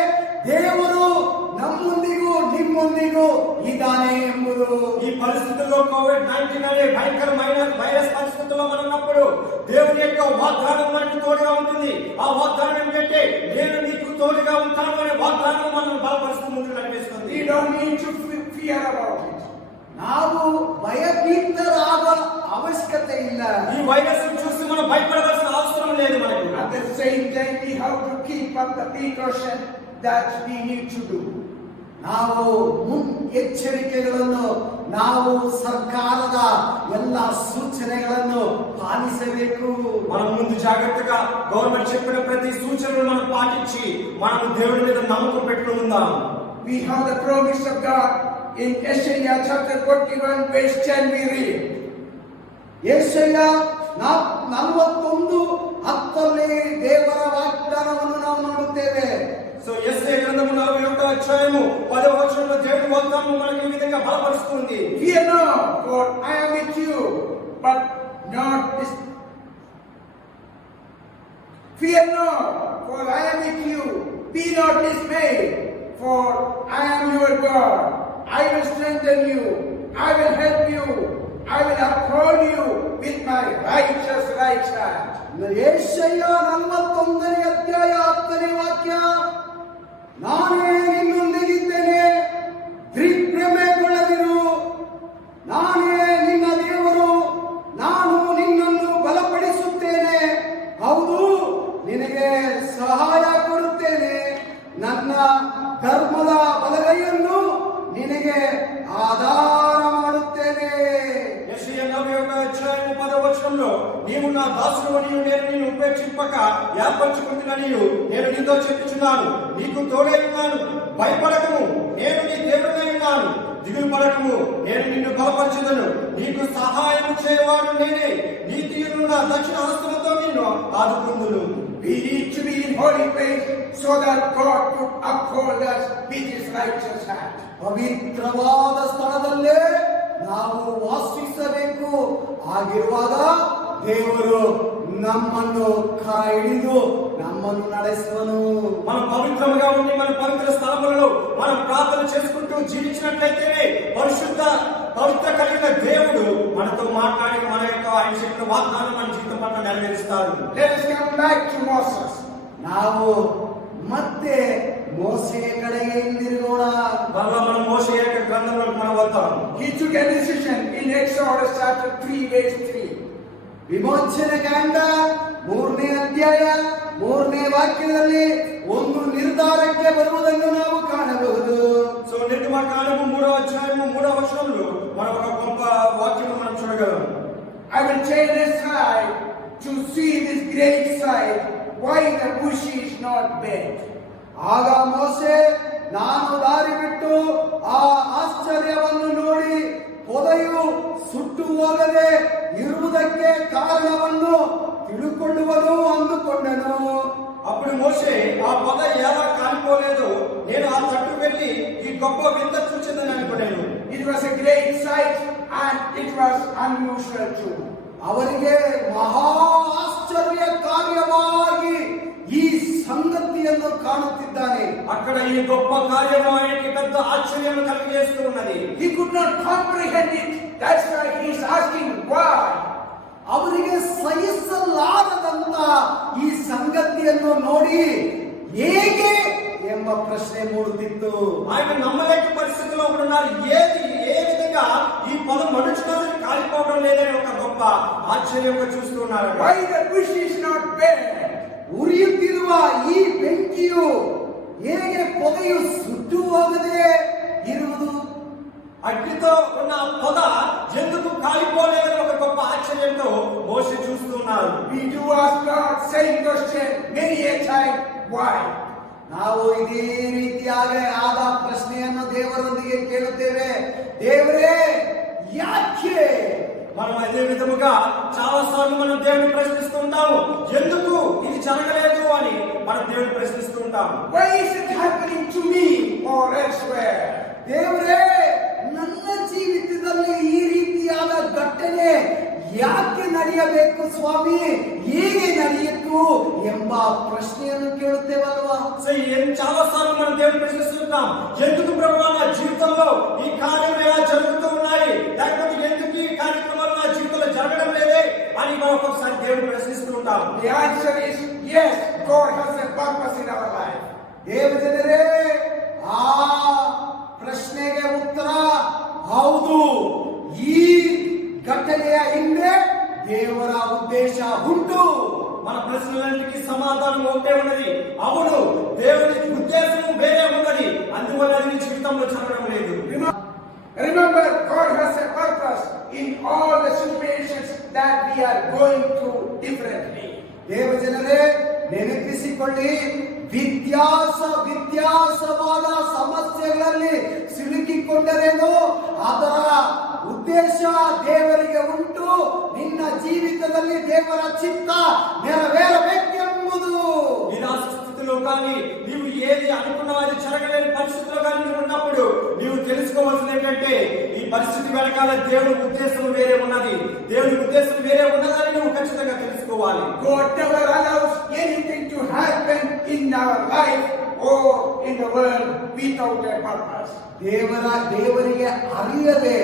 ದೇವರು ನಮ್ಮೊಂದಿಗೂ ನಿಮ್ಮೊಂದಿಗೂ ಇದ್ದಾನೆ ಎಂಬುದು. ఈ పరిస్థితుల్లో కోవిడ్-19 అనే భయంకరమైన వైరస్ పరిస్థితుల్లో మనం ఉన్నప్పుడు దేవుని యొక్క వాగ్దానం మనకు తోడుగా ఉంటుంది. ఆ వాగ్దానం ఏంటంటే నేను నీకు తోడుగా ఉంటాను అనే వాగ్దానం మనం బలపరుస్తూ ముందుకు నడిపిస్తుంది. We don't need to fear about it. ನಾವು ಭಯಭೀತರಾದ ಅವಶ್ಯಕತೆ ಇಲ್ಲ. ఈ వైరస్ చూసి మనం భయపడవలసిన అవసరం లేదు మనకు. At the same time, we have to keep up the precaution that we need to do. ನಾವು ಮುನ್ನೆಚ್ಚರಿಕೆಗಳನ್ನು, ನಾವು ಸರ್ಕಾರದ ಎಲ್ಲ ಸೂಚನೆಗಳನ್ನು ಪಾಲಿಸಬೇಕು. మనం ముందు జాగ్రత్తగా గవర్నమెంట్ చెప్పిన ప్రతి సూచనను మనం పాటించి మనం దేవుడి మీద నమ్మకం పెట్టుకుని ఉందాం. We have the promise of God in Isaiah chapter 41 verse 10 we read. ಯೆಶಾಯ 41:10 ದೇವರ ವಾಗ್ದಾನವನ್ನು ನಾವು ನೋಡುತ್ತೇವೆ. సో యెషయా గ్రంథము 41వ అధ్యాయము 10వ వచనంలో దేవుని వాగ్దానం మనకి ఈ విధంగా బలపరుస్తుంది. Fear not, for I am with you, but not this. Fear not, for I am with you. Be not dismayed, for I am your God. I will strengthen you. I will help you. I will uphold you with my righteous right hand. ಯೆಶಾಯ 41ನೇ ಅಧ್ಯಾಯ 10ನೇ ವಾಕ್ಯ, ನಾನೇ ನಿನ್ನೊಂದಿಗಿದ್ದೇನೆ, ದಿಗ್ಭ್ರಮೆಗೊಳ್ಳದಿರು, ನಾನೇ ನಿನ್ನ ದೇವರು, ನಾನು ನಿನ್ನನ್ನು ಬಲಪಡಿಸುತ್ತೇನೆ, ಹೌದು ನಿನಗೆ ಸಹಾಯ ಕೊಡುತ್ತೇನೆ, ನನ್ನ ಧರ್ಮದ ಬಲಗೈಯನ್ನು ನಿನಗೆ ಆಧಾರ ಮಾಡುತ್ತೇನೆ. యెషయా 41వ అధ్యాయము 10వ వచనంలో నీవు నా దాసుడవని నేను నిన్ను ఉపేక్షింపక ఏర్పరచుకుంటున్నాను, నేను నీతో చెప్పుచున్నాను, నీకు తోడై ఉన్నాను, భయపడకము, నేను నీ దేవుడై ఉన్నాను, దిగులు పడకము, నేను నిన్ను బలపరచుదను, నీకు సహాయం చేయవాడు నేనే, నీతియును నా దక్షిణ హస్తముతో నిన్ను ఆదుకుందును. We need to be in holy place so that God could uphold us with his righteous hand. ಪವಿತ್ರವಾದ ಸ್ಥಳದಲ್ಲೇ ನಾವು ವಾಸಿಸಬೇಕು. ಆಗಿರುವಾಗ ದೇವರು ನಮ್ಮನ್ನು ಕರ ಹಿಡಿದು ನಮ್ಮನ್ನು ನಡೆಸುವನು. మనం పవిత్రంగా ఉండి మన పవిత్ర స్థలములలో మనం ప్రార్థన చేసుకుంటూ జీవించినట్లయితేనే పవిత్ర కలిగిన దేవుడు మనతో మాట్లాడి మన యొక్క ఆయన చెప్పిన వాగ్దానం మన జీవితం పట్ల నెరవేరుస్తారు. Let us come back to Moses. ನಾವು ಮತ್ತೆ మోసే కಡೆಗೆ ಹಿಂದಿರುಗೋಣ. మరలా మనం మోషే యొక్క గ్రంథంలోకి మనం వద్దాం. He took a decision in Exodus chapter 3 verse 3. ವಿಮೋಚನೆ ಕಾಂಡ 3ನೇ ಅಧ್ಯಾಯ 3ನೇ ವಾಕ್ಯದಲ್ಲಿ ಒಂದು ನಿರ್ಧಾರಕ್ಕೆ ಬರುವುದನ್ನು ನಾವು ಕಾಣಬಹುದು. సో నిర్గమకాండము 3వ అధ్యాయము 3వ వచనంలో మనం ఒక గొప్ప వాక్యం మనం చూడగలం. I will turn aside to see this great sight, why the bush is not bent. ಆಗ ಮೋಸೆ, ನಾನು ದಾರಿ ಬಿಟ್ಟು ಆ ಆಶ್ಚರ್ಯವನ್ನು ನೋಡಿ ಪೊದೆಯು ಸುಟ್ಟು ಹೋಗದೆ ಇರುವುದಕ್ಕೆ ಕಾರಣವನ್ನು ತಿಳುಕೊಳ್ಳುವನು ಅಂದುಕೊಂಡನು. అప్పుడు మోషే ఆ పొద ఎలా కాలిపోలేదు, నేను ఆ తట్టు వెళ్ళి ఈ గొప్ప వింత చూచిందని అనుకున్నాను. It was a great sight and it was unusual too. ಅವರಿಗೆ ಮಹಾ ಆಶ್ಚರ್ಯ ಕಾರ್ಯವಾಗಿ ಈ ಸಂಗತಿಯನ್ನು ಕಾಣುತ್ತಿದ್ದಾನೆ. అక్కడ ఈ గొప్ప కార్యము ఆయనకి పెద్ద ఆశ్చర్యం కలిగజేస్తూ ఉన్నది. He could not comprehend it. That's why he is asking why. ಅವರಿಗೆ ಸಹಿಸಲಾರದಂತ ಈ ಸಂಗತಿಯನ್ನು ನೋಡಿ ಹೇಗೆ ಎಂಬ ಪ್ರಶ್ನೆ ಮೂಡುತ್ತಿತ್ತು. ఆయన నమ్మలేక పరిస్థితిలో ఉన్నారు. ఏ విధంగా విధంగా ఈ పొద మండుచున్నది కాలిపోవడం లేదని ఒక గొప్ప ఆశ్చర్యంగా చూస్తున్నారు. Why the bush is not burned? ಉರಿಯುತ್ತಿರುವ ಈ ಬೆಂಕಿಯು ಹೇಗೆ ಪೊದೆಯು ಸುಟ್ಟು ಹೋಗದೆ ಇರುವುದು? అగ్నితో ఉన్న పొద ఎందుకు కాలిపోలేదని ఒక గొప్ప ఆశ్చర్యంతో మోషే చూస్తున్నారు. We do ask God same question many a time. Why? ನಾವು ಇದೇ ರೀತಿಯಾಗಿ ಆದ ಪ್ರಶ್ನೆಯನ್ನು ದೇವರೊಂದಿಗೆ ಕೇಳುತ್ತೇವೆ. ದೇವರೇ ಯಾಕೆ? మనం అదే విధముగా చాలా సార్లు మనం దేవుని ప్రశ్నిస్తూ ఉంటాము, ఎందుకు ఇది జరగలేదు అని మనం దేవుని ప్రశ్నిస్తూ ఉంటాము. Why is it happening to me or elsewhere? ದೇವರೇ, ನನ್ನ ಜೀವಿತದಲ್ಲಿ ಈ ರೀತಿಯಾದ ಘಟನೆ ಯಾಕೆ ನಡೆಯಬೇಕು ಸ್ವಾಮಿ, ಹೇಗೆ ನಡೆಯಿತು ಎಂಬ ಪ್ರಶ್ನೆಯನ್ನು ಕೇಳುತ್ತೇವಲ್ವಾ? చాలా సార్లు మనం దేవుని ప్రశ్నిస్తుంటాం, ఎందుకు ప్రభువా నా జీవితంలో ఈ కార్యం ఎలా జరుగుతూ ఉన్నాయి, లేకపోతే ఎందుకు ఈ కార్యక్రమాలు నా జీవితంలో జరగడం లేదే అని మనం ఒక్కొక్కసారి దేవుని ప్రశ్నిస్తూ ఉంటాం. The answer is yes, God has a purpose in our life. ದೇವಜನರೇ, ಆ ಪ್ರಶ್ನೆಗೆ ಉತ್ತರ ಹೌದು. ಈ ಘಟನೆಯ ಹಿಂದೆ ದೇವರ ಉದ್ದೇಶ ಉಂಟು. మన ప్రశ్నలన్నిటికీ సమాధానం ఒకటే ఉన్నది, అవును దేవుని ఉద్దేశం వేరే ఉన్నది, అందువల్ల నీ జీవితంలో జరగడం లేదు. Remember, God has a purpose in all the situations that we are going through differently. ದೇವಜನರೇ, ನೆನಪಿಸಿಕೊಳ್ಳಿ, ವ್ಯತ್ಯಾಸವಾದ ಸಮಸ್ಯೆಗಳಲ್ಲಿ ಸಿಲುಕಿಕೊಂಡರೇನು ಅದರ ಉದ್ದೇಶ ದೇವರಿಗೆ ಉಂಟು. ನಿನ್ನ ಜೀವಿತದಲ್ಲಿ ದೇವರ ಚಿತ್ತ ನೆರವೇರಬೇಕೆಂಬುದು. నిరాశ స్థితిలో కానీ నీవు ఏది అనుకున్నావు అది జరగలేని పరిస్థితిలో కానీ నువ్వు ఉన్నప్పుడు నీవు తెలుసుకోవాల్సింది ఏంటంటే ఈ పరిస్థితి వెనకాల దేవుని ఉద్దేశం వేరే ఉన్నది, దేవుని ఉద్దేశం వేరే ఉన్నదని నువ్వు ఖచ్చితంగా తెలుసుకోవాలి. God never allows anything to happen in our life or in the world without a purpose. ದೇವರಿಗೆ ಅರಿಯದೆ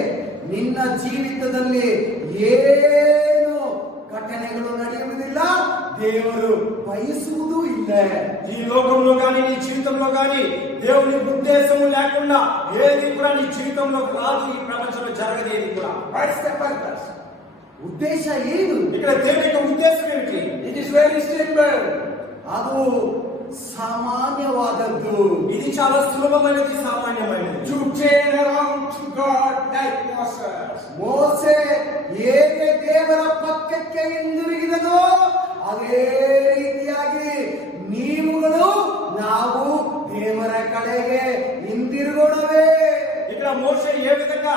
ನಿನ್ನ ಜೀವಿತದಲ್ಲಿ ಏನು ಘಟನೆಗಳು ನಡೆಯುವುದಿಲ್ಲ, ದೇವರು ಬಯಸುವುದೂ ಇಲ್ಲ. ఈ లోకంలో కానీ నీ జీవితంలో కానీ దేవుని ఉద్దేశం లేకుండా ఏది కూడా నీ జీవితంలో రాదు, ఈ ప్రపంచంలో జరగదేది కూడా. What's the purpose? ఉద్దేశ ಏನು? ఇక్కడ దేవుని యొక్క ఉద్దేశం ఏమిటి? It is very simple. ಅದು ಸಾಮಾನ್ಯವಾದದ್ದು. ఇది చాలా సులభమైనది, సామాన్యమైనది. To turn around to God like Moses. ಮೋಸೆ ಹೇಗೆ ದೇವರ ಪಕ್ಕಕ್ಕೆ ಹಿಂದಿರುಗಿದನೋ ಅದೇ ರೀತಿಯಾಗಿ ನೀವುಗಳು ನಾವು ದೇವರ ಕಡೆಗೆ ಹಿಂದಿರುಗೋಣವೇ. ఇక్కడ మోషే ఏ విధంగా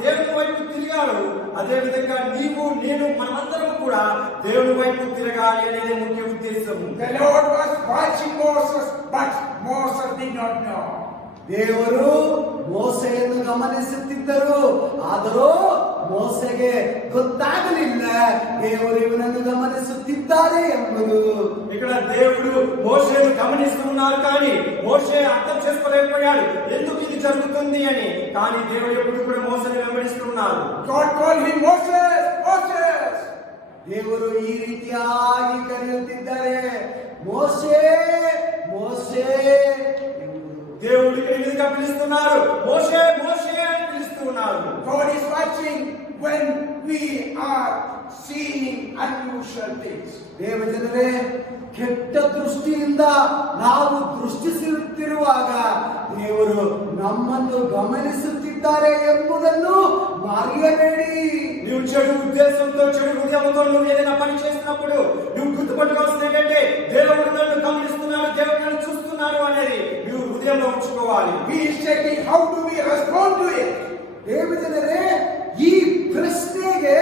దేవుని వైపు తిరిగాడు, అదే విధంగా నీవు నేను మనమందరం కూడా దేవుని వైపు తిరగాలి అనేది ముఖ్య ఉద్దేశం. The Lord was watching Moses, but Moses did not know. ದೇವರು ಮೋಸೆಯನ್ನು ಗಮನಿಸುತ್ತಿದ್ದರು, ಆದರೂ ಮೋಸೆಗೆ ಗೊತ್ತಾಗಲಿಲ್ಲ ದೇವರು ಇವನನ್ನು ಗಮನಿಸುತ್ತಿದ್ದಾರೆ ಎಂಬುದು. ఇక్కడ దేవుడు మోషేను గమనిస్తున్నారు కానీ మోషే అర్థం చేసుకోలేకపోయాడు ఎందుకు ఇది జరుగుతుంది అని. కానీ దేవుడు ఎప్పుడు కూడా మోషేను వెంబడిస్తున్నారు. God called him Moses, Moses. ದೇವರು ಈ ರೀತಿಯಾಗಿ ಕರೆಯುತ್ತಿದ್ದಾರೆ, ಮೋಸೆ ಮೋಸೆ. దేవుడు ఇక్కడ ఈ విధంగా పిలుస్తున్నారు, మోషే మోషే అని పిలుస్తున్నారు. God is watching when we are seeing unusual things. ದೇವಜನರೇ, ಕೆಟ್ಟ ದೃಷ್ಟಿಯಿಂದ ನಾವು ದೃಷ್ಟಿಸುತ್ತಿರುವಾಗ ದೇವರು ನಮ್ಮನ್ನು ಗಮನಿಸುತ್ತಿದ್ದಾರೆ ಎಂಬುದನ್ನು ಮರೆಯಬೇಡಿ. నువ్వు చెడు ఉద్దేశంతో చెడు హృదయంతో నువ్వు ఏదైనా పని చేసినప్పుడు నువ్వు గుర్తుపట్టుకోవాల్సింది ఏంటంటే దేవుడు నన్ను గమనిస్తున్నాడు, దేవుడు నన్ను చూస్తున్నాడు అనేది నువ్వు హృదయంలో ఉంచుకోవాలి. He is checking how do we respond to it. ದೇವಜನರೇ, ಈ ಪ್ರಶ್ನೆಗೆ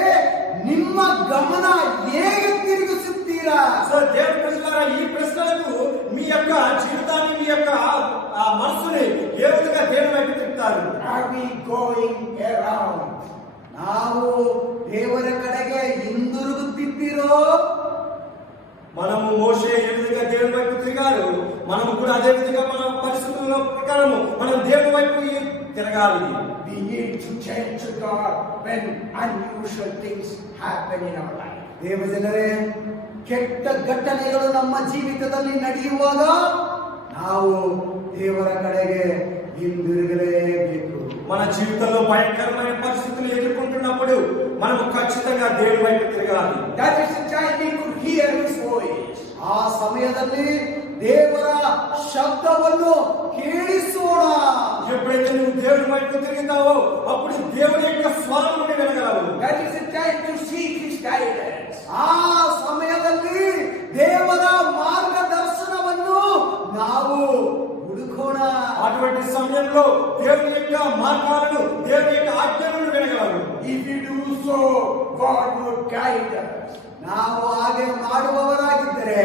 ನಿಮ್ಮ ಗಮನ ಹೇಗೆ ತಿರುಗಿಸುತ್ತೀರಾ? దేవుడి ప్రజలారా, ఈ ప్రశ్నలకు మీ యొక్క జీవితాన్ని మీ యొక్క మనసుని ఏ విధంగా దేవుని వైపు తిప్పుతారు? Are we going around? ನಾವು ದೇವರ ಕಡೆಗೆ ಹಿಂದಿರುಗುತ್ತಿದ್ದೀರೋ? మనము మోషే ఏ విధంగా దేవుని వైపు తిరిగారు, మనము కూడా అదే విధంగా మన పరిస్థితుల ప్రకారము మనం దేవుని వైపు తిరగాలి. We need to change to God when unusual things happen in our life. ದೇವಜನರೇ, ಕೆಟ್ಟ ಘಟನೆಗಳು ನಮ್ಮ ಜೀವಿತದಲ್ಲಿ ನಡೆಯುವಾಗ ನಾವು ದೇವರ ಕಡೆಗೆ ಹಿಂದಿರುಗಲೇಬೇಕು. మన జీవితంలో భయంకరమైన పరిస్థితులు ఎదుర్కొంటున్నప్పుడు మనము ఖచ్చితంగా దేవుని వైపు తిరగాలి. That is the time we could hear His voice. ಆ ಸಮಯದಲ್ಲಿ ದೇವರ ಶಬ್ದವನ್ನು ಕೇಳಿಸೋಣ. ఎప్పుడైతే నువ్వు దేవుని వైపు తిరుగుతావో అప్పుడు దేవుని యొక్క స్వరం నుండి వినగలవు. That is the time to seek His guidance. ಆ ಸಮಯದಲ್ಲಿ ದೇವರ ಮಾರ್ಗದರ್ಶನವನ್ನು ನಾವು ಹುಡುಕೋಣ. అటువంటి సమయంలో దేవుని యొక్క మార్గాలను దేవుని యొక్క ఆజ్ఞలను వినగలవు. If you do so, God will guide us. ನಾವು ಹಾಗೆ ಮಾಡುವವರಾಗಿದ್ದರೆ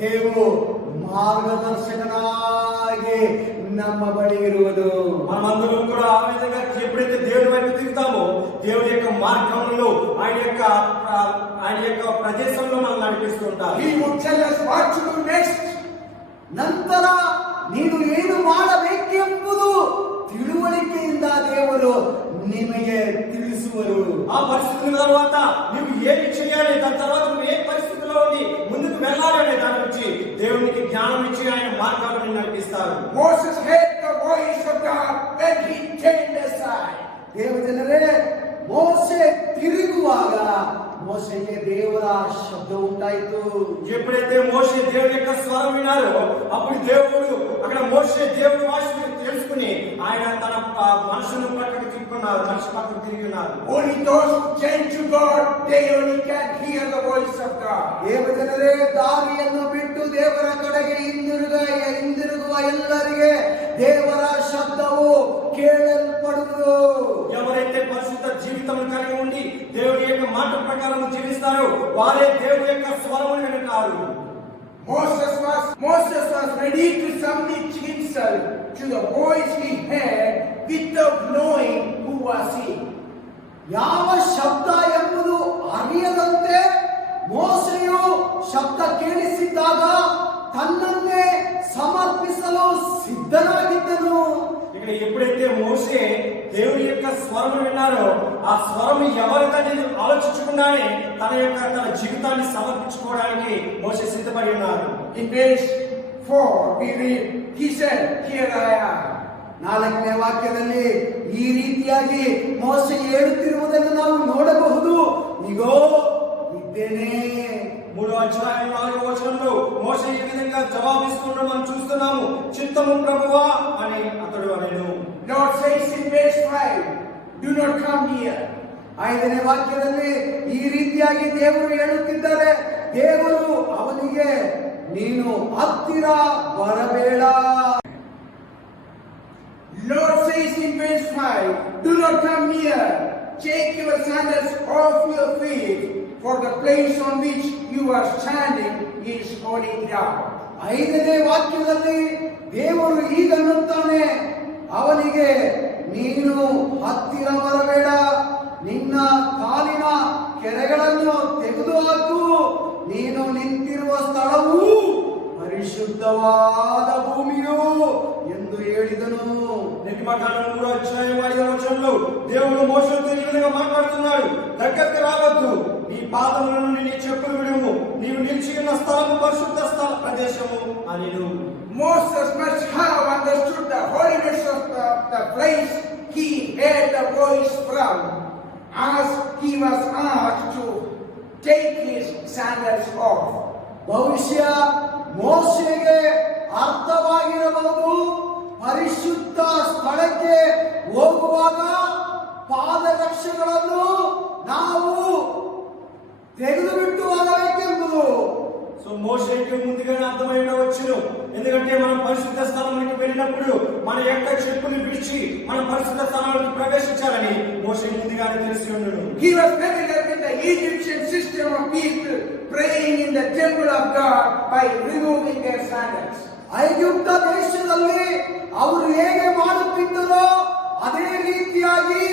ದೇವರು ಮಾರ್ಗದರ್ಶಕನಾಗಿ ನಮ್ಮ ಬಳಿ ಇರುವುದು. మనమందరం కూడా ఆ విధంగా ఎప్పుడైతే దేవుని వైపు తిరుగుతామో దేవుని యొక్క మార్గంలో ఆయన యొక్క ప్రదేశంలో మనం నడిపిస్తూ ఉంటారు. He will tell us what to do next. ನಂತರ ನೀನು ಏನು ಮಾಡಬೇಕೆಂಬುದು ತಿಳುವಳಿಕೆಯಿಂದ ದೇವರು ನಿಮಗೆ ತಿಳಿಸುವರು. ఆ పరిస్థితుల తర్వాత నువ్వు ఏమి చేయాలి, దాని తర్వాత నువ్వు ఏ పరిస్థితిలో ఉండి ముందుకు వెళ్ళాలనే దాని నుంచి దేవునికి జ్ఞానం ఇచ్చి ఆయన మార్గాలను నడిపిస్తారు. Moses heard the voice of God when he turned aside. ದೇವಜನರೇ, ಮೋಸೆ ತಿರುಗುವಾಗ ಮೋಸೆಗೆ ದೇವರ ಶಬ್ದ ಉಂಟಾಯಿತು. ఎప్పుడైతే మోషే దేవుని యొక్క స్వరం వినారో అప్పుడు దేవుడు అక్కడ మోషే దేవుని వాక్యం తెలుసుకుని ఆయన తన మనసును పక్కకు తిప్పుకున్నారు, మనసు పక్కకు తిరిగి ఉన్నారు. Only those who turn to God, they only can hear the voice of God. ದೇವಜನರೇ, ದಾರಿಯನ್ನು ಬಿಟ್ಟು ದೇವರ ಕಡೆಗೆ ಹಿಂದಿರುಗುವ ಎಲ್ಲರಿಗೆ ದೇವರ ಶಬ್ದವು ಕೇಳಲ್ಪಡುವುದು. ఎవరైతే పరిశుద్ధ జీవితం కలిగి ఉండి దేవుని యొక్క మాట ప్రకారం జీవిస్తారో వారే దేవుని యొక్క స్వరమును వింటారు. Moses was ready to submit himself to the voice he heard without knowing who was he. ಯಾವ ಶಬ್ದ ಎಂಬುದು ಅರಿಯದಂತೆ ಮೋಸೆಯು ಶಬ್ದ ಕೇಳಿಸಿದ್ದಾಗ ತನ್ನನ್ನೇ ಸಮರ್ಪಿಸಲು ಸಿದ್ಧನಾಗಿದ್ದನು. ఇక్కడ ఎప్పుడైతే మోషే దేవుని యొక్క స్వరం విన్నారో ఆ స్వరం ఎవరిదని ఆలోచించకుండానే తన జీవితాన్ని సమర్పించుకోవడానికి మోషే సిద్ధపడి ఉన్నారు. In verse 4 we read, he said, "Here I am." 4ನೇ ವಾಕ್ಯದಲ್ಲಿ ಈ ರೀತಿಯಾಗಿ ಮೋಸೆ ಹೇಳುತ್ತಿರುವುದನ್ನು ನಾವು ನೋಡಬಹುದು. ಇಗೋ ಇದ್ದೇನೆ. 3వ అధ్యాయం 4వ వచనంలో మోషే ఈ విధంగా జవాబిస్తుండడం మనం చూస్తున్నాము. చిత్తము ప్రభువా అని అతడు అనెను. Lord says in verse 5, "Do not come near." 5ನೇ ವಾಕ್ಯದಲ್ಲಿ ಈ ರೀತಿಯಾಗಿ ದೇವರು ಹೇಳುತ್ತಿದ್ದಾರೆ. ದೇವರು ಅವನಿಗೆ ನೀನು ಹತ್ತಿರ ಬರಬೇಡ. Lord says in verse 5, "Do not come near. Take your sandals off your feet, for the place on which you are standing is holy ground." 5ನೇ ವಾಕ್ಯದಲ್ಲಿ ದೇವರು ಹೀಗನ್ನುತ್ತಾನೆ, ಅವನಿಗೆ ನೀನು ಹತ್ತಿರ ಬರಬೇಡ, ನಿನ್ನ ಕಾಲಿನ ಕೆರೆಗಳನ್ನು ತೆಗೆದುಹಾಕು, ನೀನು ನಿಂತಿರುವ ಸ್ಥಳವು ಪರಿಶುದ್ಧವಾದ ಭೂಮಿಯು ಎಂದು ಹೇಳಿದನು. నిర్గమకాండం 3వ అధ్యాయం 5వ వచనంలో దేవుడు మోషేతో ఈ విధంగా మాట్లాడుతున్నాడు. దగ్గరికి రావద్దు, నీ పాదముల నుండి నీ చెప్పులు విడుము, నీవు నిలిచి ఉన్న స్థలము పరిశుద్ధ స్థల ప్రదేశము అనెను. Moses must have understood the holiness of the place he heard the voice from, as he was asked to take his sandals off. ಬಹುಶಃ ಮೋಶೆಗೆ ಅರ್ಥವಾಗಿರಬಹುದು. ಪರಿಶುದ್ಧ ಸ್ಥಳಕ್ಕೆ ಹೋಗುವಾಗ ಪಾದರಕ್ಷೆಗಳನ್ನು ನಾವು ತೆಗೆದು ಬಿಟ್ಟು ಹೋಗಬೇಕೆಂಬುದು. సో మోషేకి ముందుగానే అర్థమై ఉండవచ్చును. ఎందుకంటే మనం పరిశుద్ధ స్థలానికి వెళ్ళినప్పుడు మన యొక్క చెప్పులు విడిచి మన పరిశుద్ధ స్థలానికి ప్రవేశించాలని మోషే ముందుగానే తెలిసి ఉండును. He was familiar with the Egyptian system of people praying in the temple of God by removing their sandals. ಐಗುಪ್ತ ದೇಶದಲ್ಲಿ ಅವರು ಹೇಗೆ ಮಾಡುತ್ತಿದ್ದರೋ ಅದೇ ರೀತಿಯಾಗಿ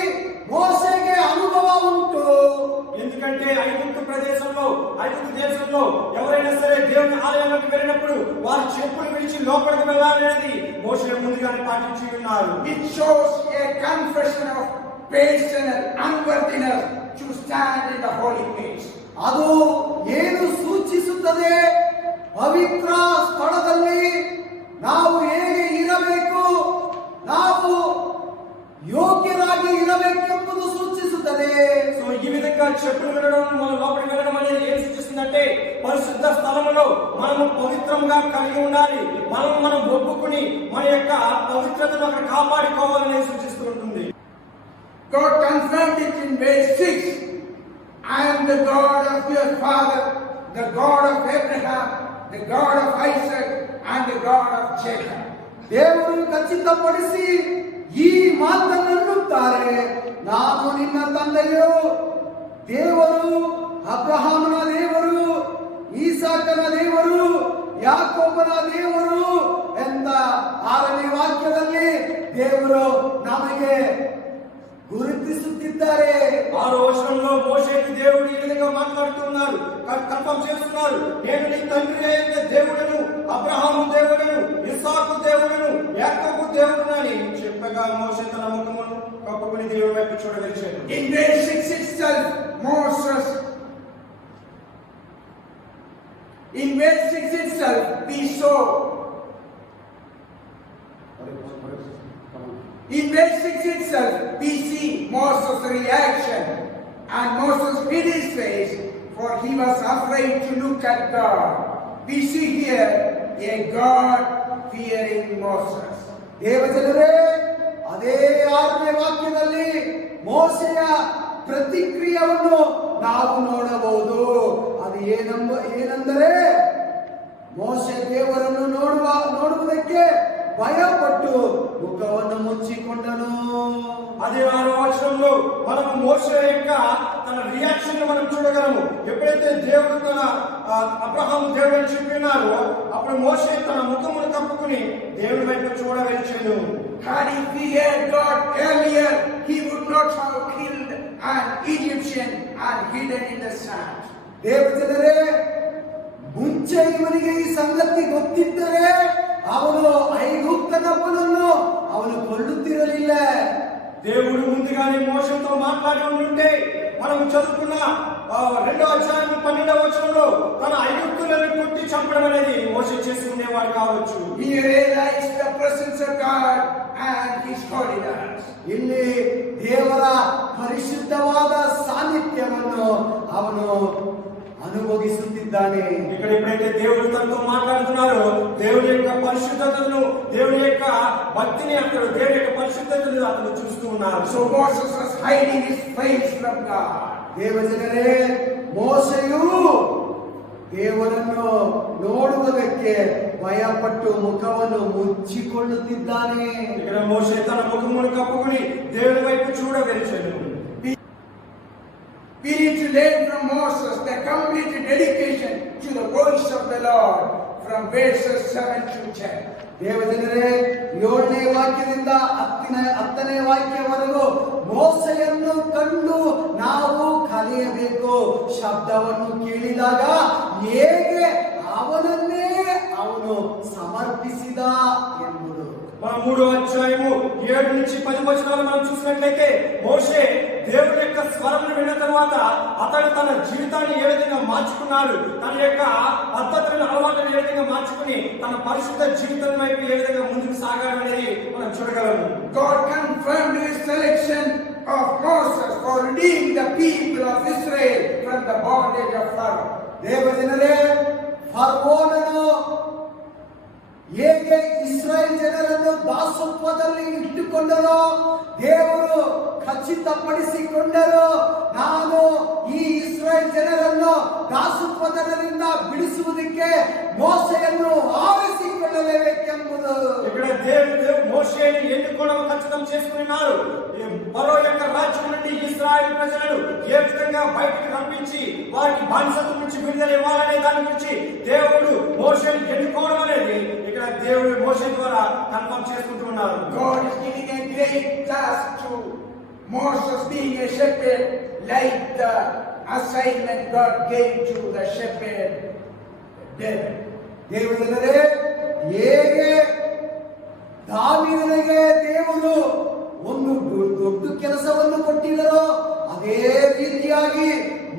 ಮೋಸೆಗೆ ಅನುಭವ ಉಂಟು. ఎందుకంటే ఐగుప్తు దేశంలో ఎవరైనా సరే దేవుని ఆలయంలోకి వెళ్ళినప్పుడు వారి చెప్పులు విడిచి లోపలికి వెళ్ళాలనేది మోషే ముందుగానే పాటించి ఉన్నారు. It shows a confession of personal unworthiness to stand in the holy place. ಅದು ಏನು ಸೂಚಿಸುತ್ತದೆ? ಪವಿತ್ರ ಸ್ಥಳದಲ್ಲಿ ನಾವು ಹೇಗೆ ಇರಬೇಕು, ನಾವು ಯೋಗ್ಯರ కలిగి ఉండాలి. మనం ఒప్పుకుని మన యొక్క పవిత్రతను అక్కడ కాపాడుకోవాలని సూచిస్తూ ఉంటుంది. God confirmed it in verse 6. I am the God of your father, the God of Abraham, the God of Isaac, and the God of Jacob. ದೇವರು ಖಚಿತಪಡಿಸಿ ಈ ಮಾತನ್ನುತ್ತಾರೆ, ನಾನು ನಿನ್ನ ತಂದೆಯು, ದೇವರು ಅಬ್ರಹಾಮನ ದೇವರು, ಈಸಾಕನ ದೇವರು, ಯಾಕೋಬನ ದೇವರು ಎಂದ 6ನೇ ವಾಕ್ಯದಲ್ಲಿ ದೇವರು ನಮಗೆ గుర్తిస్తున్నారు. 6వ వచనంలో మోషేకి దేవుడు ఈ విధంగా మాట్లాడుతున్నారు, కన్ఫర్మ్ చేస్తున్నారు. నేను నీ తండ్రి అయిన దేవుడను, అబ్రహాము దేవుడను, ఇస్సాకు దేవుడను, యాకోబు దేవుడను అని చెప్పగా మోషే తన ముఖమును కప్పుకొని దేవుని వైపు చూడవచ్చాడు. In verse 6 itself, we saw. In verse 6 itself, we see Moses' reaction, and Moses hid his face, for he was afraid to look at God. We see here a God-fearing Moses. ದೇವಜನರೇ, ಅದೇ 6ನೇ ವಾಕ್ಯದಲ್ಲಿ ಮೋಶೆಯ ಪ್ರತಿಕ್ರಿಯೆಯನ್ನು ನಾವು ನೋಡಬಹುದು. ಅದು ಏನೆಂದರೆ ಮೋಶೆ ದೇವರನ್ನು ನೋಡುವುದಕ್ಕೆ భయపಟ್ಟು ముఖವನ್ನು ముచ్చికొండను. అదే 6వ వచనంలో మనము మోషే యొక్క తన రియాక్షన్ మనం చూడగలము. ఎప్పుడైతే దేవుడు తన అబ్రహాము దేవుడు అని చెప్పినారో అప్పుడు మోషే తన ముఖమును కప్పుకుని దేవుని వైపు చూడవచ్చాడు. Had he feared God earlier, he would not have killed an Egyptian and hidden in the sand. ದೇವಜನರೇ, ಮುಂಚೆ ಇವನಿಗೆ ಈ ಸಂಗತಿ ಗೊತ್ತಿದ್ದರೆ ಅವನು ಐಗುಪ್ತನಪ್ಪನನ್ನು ಅವನು ಕೊಲ್ಲುತ್ತಿರಲಿಲ್ಲ. దేవుడు ముందుగానే మోషేతో మాట్లాడి ఉంటే మనం చదువుకున్న 2వ అధ్యాయం 12వ వచనంలో తన ఐగుప్తులను కొట్టి చంపడం అనేది మోషే చేసుకునేవాడు కావచ్చు. He realized the presence of God and his holiness. ಇಲ್ಲಿ ದೇವರ ಪರಿಶುದ್ಧವಾದ ಸಾನ್ನಿಧ್ಯವನ್ನು ಅವನು అనుభవిస్తున్నాడు. ఇక్కడ ఎప్పుడైతే దేవుడు తనతో మాట్లాడుతున్నారో దేవుని యొక్క పరిశుద్ధతను, దేవుని యొక్క భక్తిని, అక్కడ దేవుని యొక్క పరిశుద్ధతను అతను చూస్తూ ఉన్నారు. So Moses was hiding his face from God. ದೇವಜನರೇ, ಮೋಶೆಯು ದೇವರನ್ನು ನೋಡುವುದಕ್ಕೆ ಭಯಪಟ್ಟು ಮುಖವನ್ನು ಮುಚ್ಚಿಕೊಳ್ಳುತ್ತಿದ್ದಾನೆ. ఇక్కడ మోషే తన ముఖమును కప్పుకొని దేవుని వైపు చూడవచ్చాడు. We need to learn from Moses the complete dedication to the voice of the Lord from verses 7 to 10. ದೇವಜನರೇ, 7ನೇ ವಾಕ್ಯದಿಂದ 10ನೇ ವಾಕ್ಯವರೆಗೂ ಮೋಶೆಯನ್ನು ಕಂಡು ನಾವು ಕಲಿಯಬೇಕು. ಶಬ್ದವನ್ನು ಕೇಳಿದಾಗ ಹೇಗೆ ಅವನನ್ನೇ ಅವನು ಸಮರ್ಪಿಸಿದ ಎಂಬುದು. మన 3వ అధ్యాయము 7 నుంచి 10 వచనాలు మనం చూసినట్లయితే మోషే దేవుని యొక్క స్వరమును విన్న తర్వాత అతను తన జీవితాన్ని ఏ విధంగా మార్చుకున్నాడు, తన యొక్క పద్ధతులను, అలవాట్లను ఏ విధంగా మార్చుకుని తన పరిశుద్ధ జీవితం వైపు ఏ విధంగా ముందుకు సాగాడనేది మనం చూడగలము. God confirmed his selection of Moses for redeeming the people of Israel from the bondage of Pharaoh. ದೇವಜನರೇ, ಫರೋಹನು ಹೇಗೆ ಇಸ್ರಾಯೇಲ್ ಜನರನ್ನು ದಾಸತ್ವದಲ್ಲಿ ಇಟ್ಟುಕೊಂಡರೋ ದೇವರು ಖಚಿತಪಡಿಸಿಕೊಂಡರು, ನಾನು ಈ ಇಸ್ರಾಯೇಲ್ ಜನರನ್ನು ದಾಸತ್ವದಿಂದ ಬಿಡಿಸುವುದಕ್ಕೆ ಮೋಶೆಯನ್ನು ಆರಿಸಿಕೊಳ್ಳಲೇಬೇಕೆಂಬುದು. ఇక్కడ దేవుడు మోషేని ఎన్నుకోవడం ఖచ్చితం చేసుకున్నారు. ఫరో యొక్క రాజ్యం నుండి ఇశ్రాయేలు ప్రజలను ఏ విధంగా బయటికి పంపించి వారికి బానిసత్వం నుంచి విడుదల ఇవ్వాలనే దాని గురించి దేవుడు మోషేని ఎన్నుకోవడం అనేది ఇక్కడ దేవుడు మోషే ద్వారా కన్ఫర్మ్ చేసుకుంటున్నారు. God is giving a great task to Moses, being a shepherd, like the assignment God gave to the shepherd David. ದೇವಜನರೇ, ಹೇಗೆ ದಾವೀದನಿಗೆ ದೇವರು ಒಂದು ದೊಡ್ಡ ಕೆಲಸವನ್ನು ಕೊಟ್ಟಿದ್ದರೋ ಅದೇ ರೀತಿಯಾಗಿ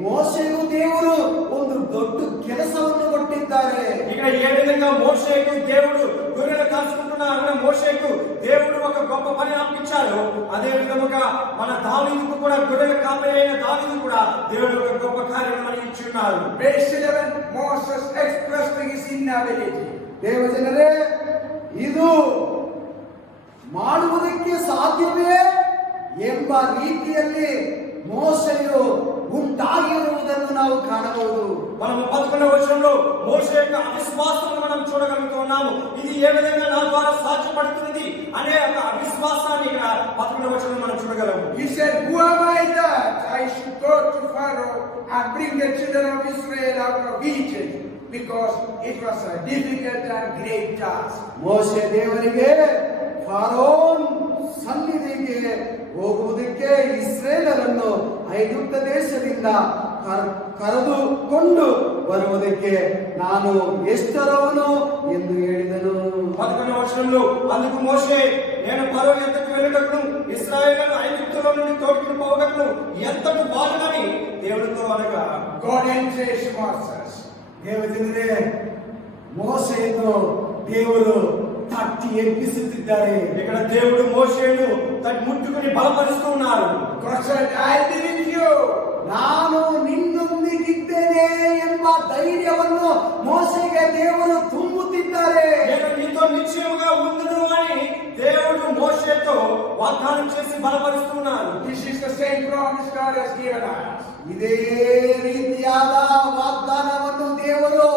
మోషేకు దేవుడు ಒಂದು ದೊಡ್ಡ ಕೆಲಸವನ್ನು ಕೊಟ್ಟಿದ್ದಾರೆ. ఇక్కడ ఏ విధంగా మోషేకు దేవుడు గొర్రెలు కాసుకుంటున్నారన్న మోషేకు దేవుడు ఒక గొప్ప పని అప్పగించాడు, అదే విధముగా మన దావీదుకు కూడా గొర్రెల కాపరి అయిన దావీదు కూడా దేవుడు ఒక గొప్ప కార్యం ఇచ్చి ఉన్నారు. Verse 11, Moses expressed his inability. ದೇವಜನರೇ, ಇದು ಮಾಡುವುದಕ್ಕೆ ಸಾಧ್ಯವೇ ಎಂಬ ರೀತಿಯಲ್ಲಿ ಮೋಸೆಯು ಉಂಟಾಗಿರುವುದನ್ನು ನಾವು ಕಾಣಬಹುದು. మనం 11వ వచనంలో మోషే యొక్క అవిశ్వాసాన్ని మనం చూడగలుగుతున్నాము. ఇది ఏ విధంగా నా ద్వారా సాధ్యపడుతుంది అనే ఒక అవిశ్వాసాన్ని ఇక్కడ 11వ వచనంలో మనం చూడగలము. He said, "Who am I that I should go to Pharaoh and bring the children of Israel out of Egypt?" Because it was a difficult and great task. ಮೋಶೆ ದೇವರಿಗೆ ಫಾರೋನ್ ಸನ್ನಿಧಿಗೆ ಹೋಗುವುದಕ್ಕೆ ಇಸ್ರೇಲರನ್ನು ಐಗುಪ್ತ ದೇಶದಿಂದ ಕರೆದುಕೊಂಡು ಬರುವುದಕ್ಕೆ ನಾನು ಎಷ್ಟರವನು ಎಂದು ಹೇಳಿದನು. 11వ వచనంలో అందుకు మోషే, నేను ఫరో యొద్దకు వెళ్ళుటకును ఇశ్రాయేలును ఐగుప్తులో నుండి తోడుకుని పోవుటకును ఎంతటి వాడనని దేవునితో అనగా, God encouraged Moses. ದೇವಜನರೇ, ಮೋಶೆಯನ್ನು ದೇವರು తట్టి ఎప్పిస్తున్నారు. ఇక్కడ దేవుడు మోషేను ముట్టుకుని బలపరుస్తూ ఉన్నారు. God said, "I'll be with you." ನಾನು ನಿನ್ನೊಂದಿಗಿದ್ದೇನೆ ಎಂಬ ಧೈರ್ಯವನ್ನು ಮೋಶೆಗೆ ದೇವರು ತುಂಬುತ್ತಿದ್ದಾರೆ. నేను నీతో నిశ్చయముగా ఉండును అని దేవుడు మోషేతో వాగ్దానం చేసి బలపరుస్తున్నారు. This is the same promise God has given us. ಇದೇ ರೀತಿಯಾದ ವಾಗ್ದಾನವನ್ನು ದೇವರು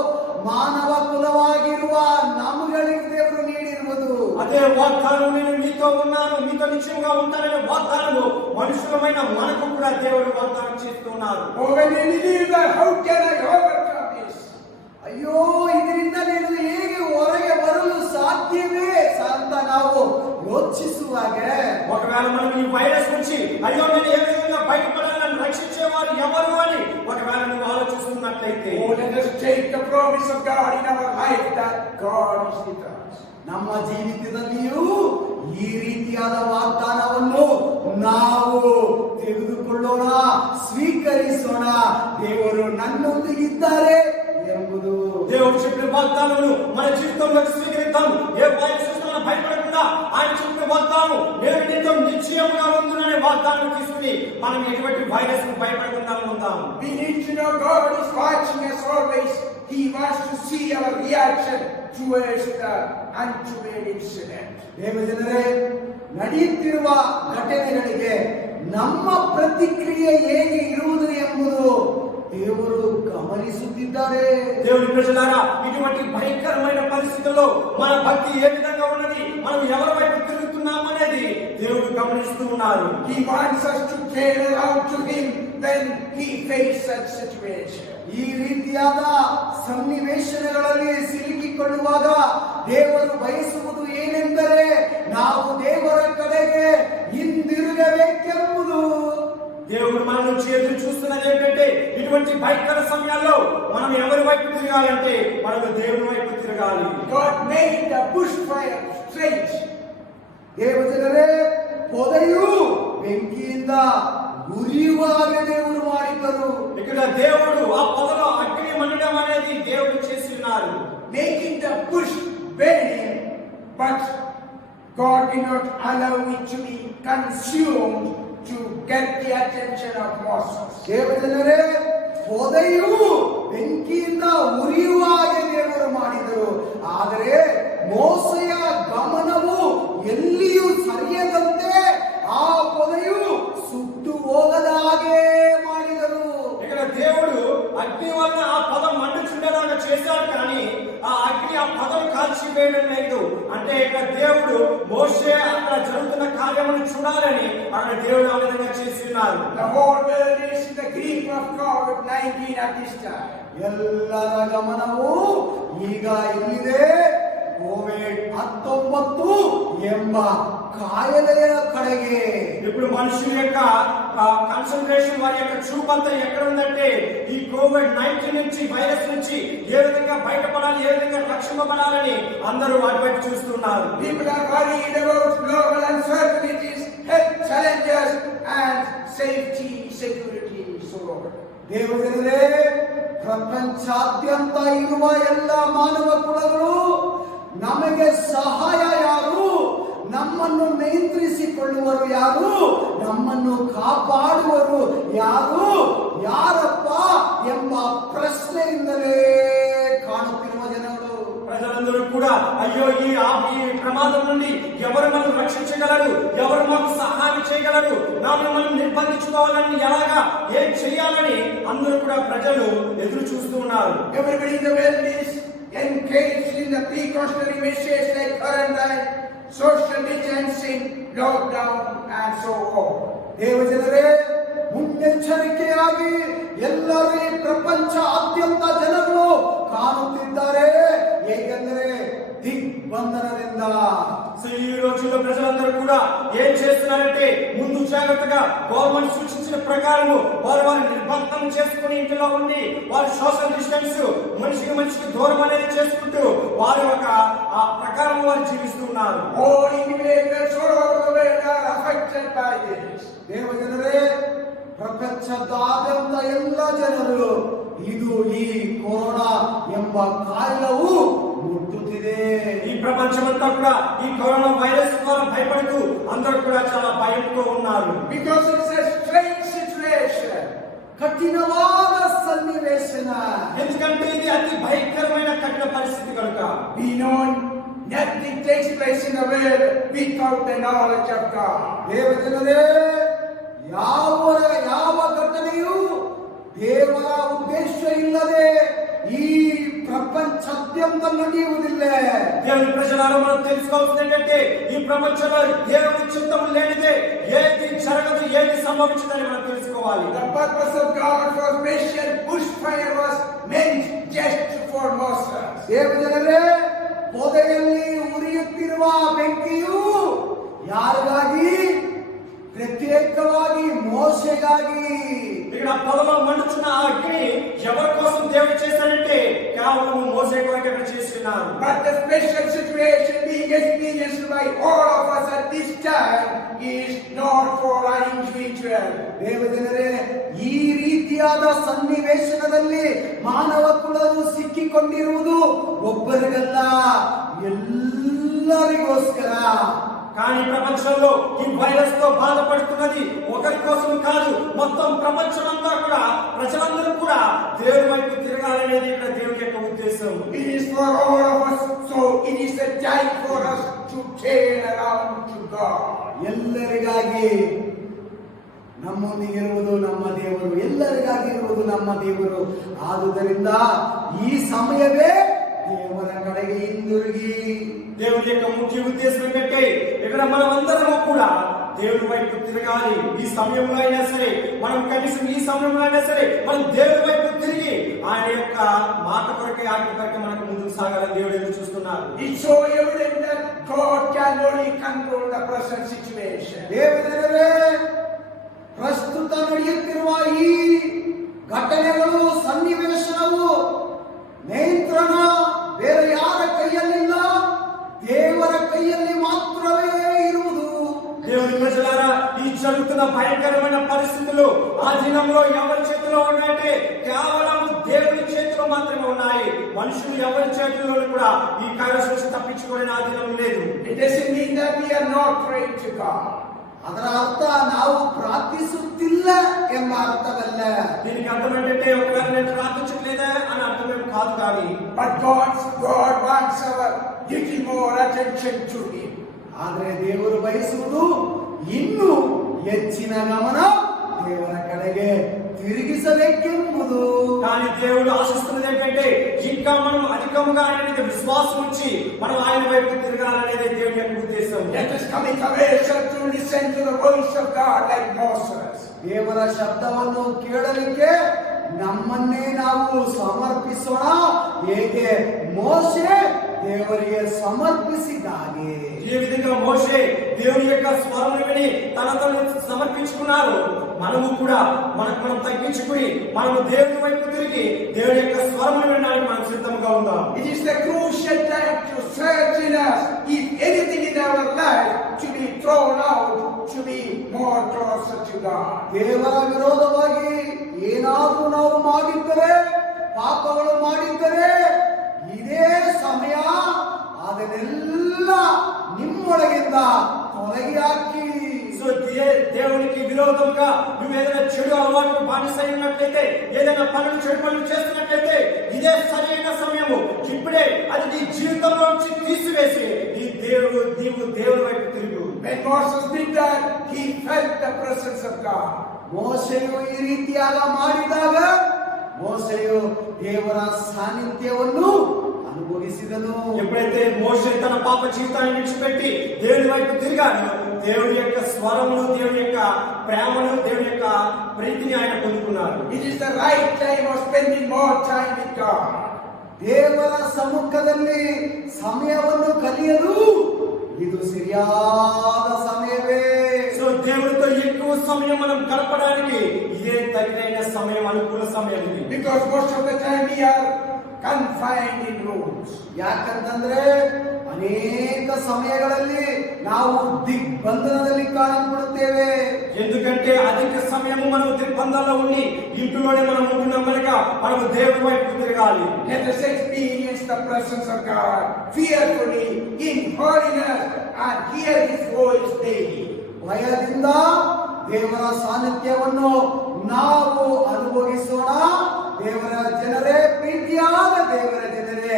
ಮಾನವ ಕುಲವಾಗಿರುವ ನಮ್ಮಗಳಿಗೆ ದೇವರು ನೀಡಿರುವುದು. అదే వాగ్దానం, నేను నీతో ఉన్నాను, నీతో నిశ్చయంగా ఉంటాననే వాగ్దానము మనుషులమైన మనకు కూడా దేవుడు వాగ్దానం చేస్తున్నారు. Oh, when we believe that, how can I overcome this? ಅಯ್ಯೋ, ಇದರಿಂದ ನೀನು ಹೇಗೆ ಹೊರಗೆ ಬರಲು ಸಾಧ್ಯವೇ ಅಂತ ನಾವು ಯೋಚಿಸುವಾಗ, ఒకవేళ మనం ఈ వైరస్ నుంచి అయ్యో నేను ఏ విధంగా బయటపడాలి, నన్ను రక్షించేవారు ఎవరు అని ఒకవేళ నువ్వు ఆలోచిస్తున్నట్లయితే, oh, let us take the promise of God in our life that God is with us. ನಮ್ಮ ಜೀವಿತದಲ್ಲಿಯೂ ಈ ರೀತಿಯಾದ ವಾಗ್ದಾನವನ್ನು ನಾವು ತೆಗೆದುಕೊಳ್ಳೋಣ, ಸ್ವೀಕರಿಸೋಣ. ದೇವರು ನನ್ನೊಂದಿಗಿದ್ದಾರೆ ಎಂಬುದು. దేవుడు చెప్పిన వాగ్దానమును మన జీవితంలో స్వీకరిద్దాం. ఏ వైరస్ వస్తున్నా భయపడకుండా ఆయన చెప్పిన వాగ్దానం, నేను నీతో నిశ్చయముగా ఉండుననే వాగ్దానం తీసుకుని మనం ఎటువంటి వైరస్ కు భయపడకుండా ఉందాం. We need to know God is watching us always. He wants to see our reaction towards the untoward incident. ದೇವಜನರೇ, ನಡೆಯುತ್ತಿರುವ ಘಟನೆಗಳಿಗೆ ನಮ್ಮ ಪ್ರತಿಕ್ರಿಯೆ ಹೇಗೆ ಇರುವುದು ಎಂಬುದು ದೇವರು ಗಮನಿಸುತ್ತಿದ್ದಾರೆ. దేవుని ప్రజలారా, ఇటువంటి భయంకరమైన పరిస్థితుల్లో మన భక్తి ఏ విధంగా ఉన్నది, మనం ఎవరి వైపు తిరుగుతున్నాం అనేది దేవుడు గమనిస్తూ ఉన్నారు. He wants us to turn around to Him when we face such situation. ಈ ರೀತಿಯಾದ ಸನ್ನಿವೇಶಗಳಲ್ಲಿ ಸಿಲುಕಿಕೊಳ್ಳುವಾಗ ದೇವರು ಬಯಸುವುದು ಏನೆಂದರೆ ನಾವು ದೇವರ ಕಡೆಗೆ ಹಿಂದಿರುಗಬೇಕೆಂಬುದು. దేవుడు మన నుంచి ఎదురు చూస్తున్నది ఏంటంటే, ఇటువంటి భయంకర సమయాల్లో మనం ఎవరి వైపు తిరగాలంటే మనకు దేవుని వైపు తిరగాలి. God made the bushfire straight. ದೇವಜನರೇ, ಪೊದೆಯು ಬೆಂಕಿಯಿಂದ ಉರಿಯುವಾಗ ದೇವರು ಮಾಡಿದ್ದರು. ఇక్కడ దేవుడు ఆ పొదలో అగ్ని మండడం అనేది దేవుడు చేసి ఉన్నారు. Making the bush burning, but God did not allow it to be consumed to get the attention of Moses. ದೇವಜನರೇ, ಪೊದೆಯು ಬೆಂಕಿಯಿಂದ ಉರಿಯುವ ಹಾಗೆ ದೇವರು ಮಾಡಿದರು. ಆದರೆ ಮೋಸೆಯ ಗಮನವು ಎಲ್ಲಿಯೂ ಸರಿಯದಂತೆ ಆ ಪೊದೆಯು ಸುಟ್ಟು ಹೋಗದ ಹಾಗೆ ಮಾಡಿದರು. ఇక్కడ దేవుడు అగ్ని వల్ల ఆ పొద మండుచుండేలాగా చేశాడు, కానీ ఆ అగ్ని ఆ పొదను కాల్చివేయడం లేదు. అంటే ఇక్కడ దేవుడు మోషే అక్కడ జరుగుతున్న కార్యమును చూడాలని అక్కడ దేవుడు ఆ విధంగా చేస్తున్నారు. The whole world is in the grip of COVID-19 at this time. ಎಲ್ಲರ ಗಮನವು ಈಗ ಇಲ್ಲಿದೆ. COVID-19 ಎಂಬ కాయలయ కడగే. ఇప్పుడు మనుషుల యొక్క కాన్సంట్రేషన్, వారి యొక్క చూపంతా ఎక్కడ ఉందంటే ఈ కోవిడ్-19 నుంచి, వైరస్ నుంచి ఏ విధంగా బయటపడాలి, ఏ విధంగా రక్షింపబడాలని అందరూ వాటి వైపు చూస్తున్నారు. People are worried about global uncertainties, health challenges and safety, security, so on. ದೇವರೇ, ಪ್ರಪಂಚಾದ್ಯಂತ ಇರುವ ಎಲ್ಲ ಮಾನವ ಕುಲಗಳು ನಮಗೆ ಸಹಾಯ ಯಾರು, ನಮ್ಮನ್ನು ನಿಯಂತ್ರಿಸಿಕೊಳ್ಳುವರು ಯಾರು, ನಮ್ಮನ್ನು ಕಾಪಾಡುವರು ಯಾರು, ಯಾರಪ್ಪ ಎಂಬ ಪ್ರಶ್ನೆಯಿಂದಲೇ ಕಾಣುತ್ತಿರುವ ಜನಗಳು. ప్రజలందరూ కూడా అయ్యో ఈ ప్రమాదం నుండి ఎవరు మనం రక్షించగలరు, ఎవరు మాకు సహాయం చేయగలరు, మనం నిర్బంధించుకోవాలని ఎలాగా ఏం చేయాలని అందరూ కూడా ప్రజలు ఎదురు చూస్తూ ఉన్నారు. Everybody in the world is engaged in the precautionary measures like quarantine, social distancing, lockdown and so on. ದೇವಜನರೇ, ಮುನ್ನೆಚ್ಚರಿಕೆಯಾಗಿ ಎಲ್ಲರೂ ಈ ಪ್ರಪಂಚಾದ್ಯಂತ ಜನರು ಕಾಣುತ್ತಿದ್ದಾರೆ. ಏಕೆಂದರೆ దిగ్బంధనದಿಂದ. సో ఈ రోజుల్లో ప్రజలందరూ కూడా ఏం చేస్తున్నారంటే ముందు జాగ్రత్తగా గవర్నమెంట్ సూచించిన ప్రకారము వారు నిర్బంధం చేసుకుని ఇంట్లో ఉండి వారు సోషల్ డిస్టెన్స్ మనిషికి దూరం అనేది చేసుకుంటూ వారు ఆ ప్రకారం వారు జీవిస్తున్నారు. All individuals all over the world are affected by this. ದೇವಜನರೇ, ಪ್ರಪಂಚದಾದ್ಯಂತ ಎಲ್ಲ ಜನರು ಇದು ಈ ಕೊರೋನಾ ಎಂಬ ಕಾಯಿಲೆವು ముట్టుతిదే. ఈ ప్రపంచమంతా కూడా ఈ కరోనా వైరస్ ద్వారా భయపడుతూ అందరూ కూడా చాలా భయంతో ఉన్నారు. Because it's a strange situation. కఠినమైన సన్నివేశన. ఎందుకంటే ఇది అతి భయంకరమైన కఠిన పరిస్థితి కనుక. We know nothing takes place in the world without the knowledge of God. ದೇವಜನರೇ, ಯಾವ ಘಟನೆಯು ದೇವರ ಉದ್ದೇಶ ಇಲ್ಲದೆ ఈ ప్రపంచాద్యంత ನಡೆಯುವುದಿಲ್ಲ. దేవుని ప్రజలారా, మనం తెలుసుకోవాల్సింది ఏంటంటే ఈ ప్రపంచంలో దేవుని చిత్తం లేనిదే ఏది జరగదు, ఏది సంభవించదని మనం తెలుసుకోవాలి. The purpose of God for special bushfire was meant just for Moses. ದೇವಜನರೇ, ಪೊದೆಯಲ್ಲಿ ಉರಿಯುತ್ತಿರುವ ಬೆಂಕಿಯು ಯಾರಿಗಾಗಿ? ప్రత్యేకವಾಗಿ మోషేಗಾಗಿ. ఇక్కడ పొదలో మండుచున్న ఆ అగ్ని ఎవరి కోసం దేవుడు చేశాడంటే కేవలం మోషే కొరకు ఇక్కడ చేస్తున్నారు. But the special situation being experienced by all of us at this time is not for an individual. ದೇವಜನರೇ, ಈ ರೀತಿಯಾದ ಸನ್ನಿವೇಶನದಲ್ಲಿ ಮಾನವ ಕುಲವು ಸಿಕ್ಕಿಕೊಂಡಿರುವುದು ಒಬ್ಬರಿಗಲ್ಲ, ಎಲ್ಲರಿಗೋಸ್ಕರ. కానీ ప్రపంచంలో ఈ వైరస్ తో బాధపడుతున్నది ఒకరి కోసం కాదు, మొత్తం ప్రపంచం అంతా కూడా ప్రజలందరూ కూడా దేవుని వైపు తిరగాలనేది ఇక్కడ దేవుని యొక్క ఉద్దేశం. It is for all of us, so it is the time for us to turn around to God. ಎಲ್ಲರಿಗಾಗಿ ನಮ್ಮೊಂದಿಗಿರುವುದು ನಮ್ಮ ದೇವರು, ಎಲ್ಲರಿಗಾಗಿ ಇರುವುದು ನಮ್ಮ ದೇವರು. ಆದುದರಿಂದ ಈ ಸಮಯವೇ ದೇವರ ಕಡೆಗೆ ಹಿಂದಿರುಗಿ. దేవుని యొక్క ముఖ్య ఉద్దేశం ఏంటంటే ఇక్కడ మనం అందరము కూడా దేవుని వైపు తిరగాలి. ఈ సమయంలో అయినా సరే, మనం కనీసం ఈ సమయంలో అయినా సరే మనం దేవుని వైపు తిరిగి ఆయన యొక్క మాట కొరకే, ఆజ్ఞ కొరకే మనకు ముందుకు సాగాలని దేవుడు ఎదురు చూస్తున్నారు. It's so evident that God can only control the present situation. ದೇವರೇ, ಪ್ರಸ್ತುತ ನಡೆಯುತ್ತಿರುವ ಈ ಘಟನೆಗಳು, ಸನ್ನಿವೇಶನವು ನಿಯಂತ್ರಣ ಬೇರೆ ಯಾರ ಕೈಯಲ್ಲಿಲ್ಲ, ದೇವರ ಕೈಯಲ್ಲಿ ಮಾತ್ರವೇ ಇರುವುದು. దేవుని ప్రజలారా, ఈ జరుగుతున్న భయంకరమైన పరిస్థితులు ఆ దినంలో ఎవరి చేతిలో ఉన్నాయంటే కేవలం దేవుని చేతిలో మాత్రమే ఉన్నాయి. మనుషులు ఎవరి చేతిలో కూడా ఈ కైరస్ నుంచి తప్పించుకునే ఆ దినం లేదు. It doesn't mean that we are not praying to God. ಅದರ ಅರ್ಥ ನಾವು ಪ್ರಾರ್ಥಿಸುತ್ತಿಲ್ಲ ಎಂಬ ಅರ್ಥವಲ್ಲ. దీనికి అర్థం ఏంటంటే ఒకవేళ నేను ప్రార్థించట్లేదా అని అర్థమేం కాదు. కానీ But God wants our little more attention to Him. ಆದರೆ ದೇವರು ಬಯಸುವುದು ಇನ್ನೂ ಹೆಚ್ಚಿನ ಗಮನ ದೇವರ ಕಡೆಗೆ తిరిగిసలేకెంబుదు. కానీ దేవుడు ఆశిస్తున్నది ఏంటంటే ఇంకా మనం అధికంగా ఆయన మీద విశ్వాసం ఉంచి మనం ఆయన వైపు తిరగాలనేది దేవుని యొక్క ఉద్దేశం. Let us commit ourselves to listen to the voice of God like Moses. ದೇವರ ಶಬ್ದವನ್ನು ಕೇಳಲಿಕ್ಕೆ ನಮ್ಮನ್ನೇ ನಾವು ಸಮರ್ಪಿಸೋಣ, ಹೇಗೆ ಮೋಶೆ ದೇವರಿಗೆ ಸಮರ್ಪಿಸಿದ ಹಾಗೆ. ఏ విధంగా మోషే దేవుని యొక్క స్వరం విని తనను సమర్పించుకున్నారు, మనము కూడా మనం తగ్గించుకుని మనము దేవుని వైపు తిరిగి దేవుని యొక్క స్వరం వినడానికి మనం సిద్ధంగా ఉందాం. It is the crucial time to search in us if anything in our life to be thrown out to be more closer to God. ದೇವರ ವಿರೋಧವಾಗಿ ಏನಾದರೂ ನಾವು ಮಾಡಿದ್ದರೆ, ಪಾಪಗಳು ಮಾಡಿದ್ದರೆ, ಇದೇ ಸಮಯ ಅದನ್ನೆಲ್ಲ ನಿಮ್ಮೊಳಗಿಂದ ತೊಲಗಿ ಹಾಕಿ. సో దేవునికి విరోధంగా నువ్వు ఏదైనా చెడు అలవాటు బానిస అయినట్లయితే, ఏదైనా చెడు పనులు చేస్తున్నట్లయితే ఇదే సరైన సమయము. ఇప్పుడే లేకుంటే అది నీ జీవితంలో నుంచి తీసివేసి నీవు దేవుని వైపు తిరుగు. When Moses did that, he felt the presence of God. ಮೋಶೆಯು ಈ ರೀತಿಯಾಗ ಮಾಡಿದಾಗ ಮೋಶೆಯು ದೇವರ ಸಾನ್ನಿಧ್ಯವನ್ನು అనుభవిಸಿದನು. ఎప్పుడైతే మోషే తన పాప జీవితాన్ని విడిచిపెట్టి దేవుని వైపు తిరిగాడు, దేవుని యొక్క స్వరమును, దేవుని యొక్క ప్రేమను, దేవుని యొక్క ప్రీతిని ఆయన పొందుకున్నాడు. It is the right time of spending more time with God. ದೇವರ ಸಮ್ಮುಖದಲ್ಲಿ ಸಮಯವನ್ನು ಕಲಿಯಲು ಇದು ಸರಿಯಾದ ಸಮಯವೇ. సో దేవుడితో ఎక్కువ సమయం మనం గడపడానికి ఇదే తగిన సమయం, అనుకూల సమయం ఇది. Because most of the time we are confined in rooms. ಯಾಕಂತಂದ್ರೆ ಅನೇಕ ಸಮಯಗಳಲ್ಲಿ ನಾವು ದಿಗ್ಬಂಧನದಲ್ಲಿ ಕಾಣಲ್ಪಡುತ್ತೇವೆ. ఎందుకంటే అధిక సమయము మనం దిగ్బంధంలో ఉండి ఇంట్లోనే మనం ఉంటున్నాం కనుక మనం దేవుని వైపు తిరగాలి. Let us experience the presence of God fearfully in holiness and hear His voice daily. ಭಯದಿಂದ ದೇವರ ಸಾನ್ನಿಧ್ಯವನ್ನು ನಾವು ಅನುಭವಿಸೋಣ. ದೇವರ ಜನರೇ, ಪ್ರೀತಿಯಾದ ದೇವರ ಜನರೇ,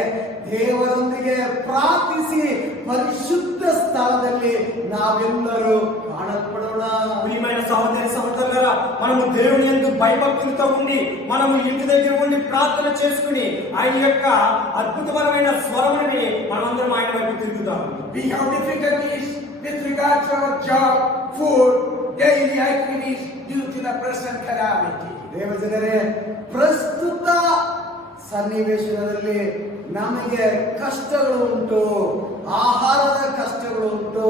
ದೇವರೊಂದಿಗೆ ಪ್ರಾರ್ಥಿಸಿ ಪರಿಶುದ್ಧ ಸ್ಥಳದಲ್ಲಿ ನಾವೆಲ್ಲರೂ ಕಾಣಲ್ಪಡೋಣ. ప్రియమైన సహోదరి సహోదరులారా, మనము దేవుని యందు భయభక్తులతో ఉండి మనము ఇంటి దగ్గర ఉండి ప్రార్థన చేసుకుని ఆయన యొక్క అద్భుతమైన స్వరముని మనమందరం ఆయన వైపు తిరుగుతాం. We have difficulties with regards to our job, food, daily activities due to the present calamity. ದೇವಜನರೇ, ಪ್ರಸ್ತುತ ಸನ್ನಿವೇಶದಲ್ಲಿ ನಮಗೆ ಕಷ್ಟಗಳು ಉಂಟು, ಆಹಾರದ ಕಷ್ಟಗಳು ಉಂಟು,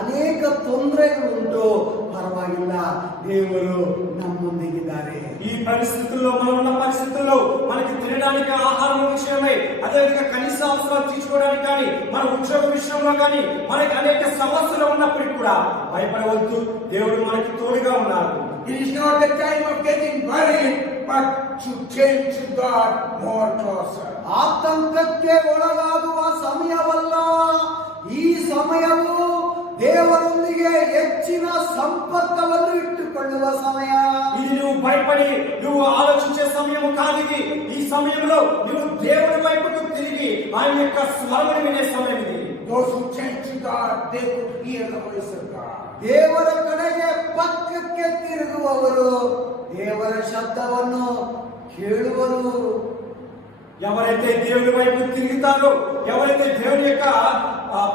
ಅನೇಕ ತೊಂದರೆಗಳು ಉಂಟು. ಪರವಾಗಿಲ್ಲ, ದೇವರು ನಮ್ಮೊಂದಿಗಿದ್ದಾರೆ. ఈ పరిస్థితుల్లో, మనం ఉన్న పరిస్థితుల్లో మనకి తినడానికి ఆహారం విషయమై, అదేవిధంగా కనీస అవసరాలు తీర్చుకోవడానికి కానీ, మన ఉద్యోగ విషయంలో కానీ మనకి అనేక సమస్యలు ఉన్నప్పటికీ కూడా భయపడవద్దు, దేవుడు మనకి తోడుగా ఉన్నారు. It is not the time of getting worried, but to turn to God more closer. ಆತಂಕಕ್ಕೆ ಒಳಗಾಗುವ ಸಮಯವಲ್ಲ ಈ ಸಮಯವು. ದೇವರೊಂದಿಗೆ ಹೆಚ್ಚಿನ ಸಂಪರ್ಕವನ್ನು ಇಟ್ಟುಕೊಳ್ಳುವ ಸಮಯ. ఇది నువ్వు భయపడి నువ్వు ఆలోచించే సమయం కాదు ఇది. ఈ సమయంలో నువ్వు దేవుని వైపుకు తిరిగి ఆయన యొక్క స్వరమును వినే సమయం ఇది. Those who turn to God, they could hear the voice of God. ದೇವರ ಕಡೆಗೆ ಪಕ್ಕಕ್ಕೆ ತಿರುಗುವವರು ದೇವರ ಶಬ್ದವನ್ನು ಕೇಳುವರು. ఎవరైతే దేవుని వైపు తిరుగుతారో, ఎవరైతే దేవుని యొక్క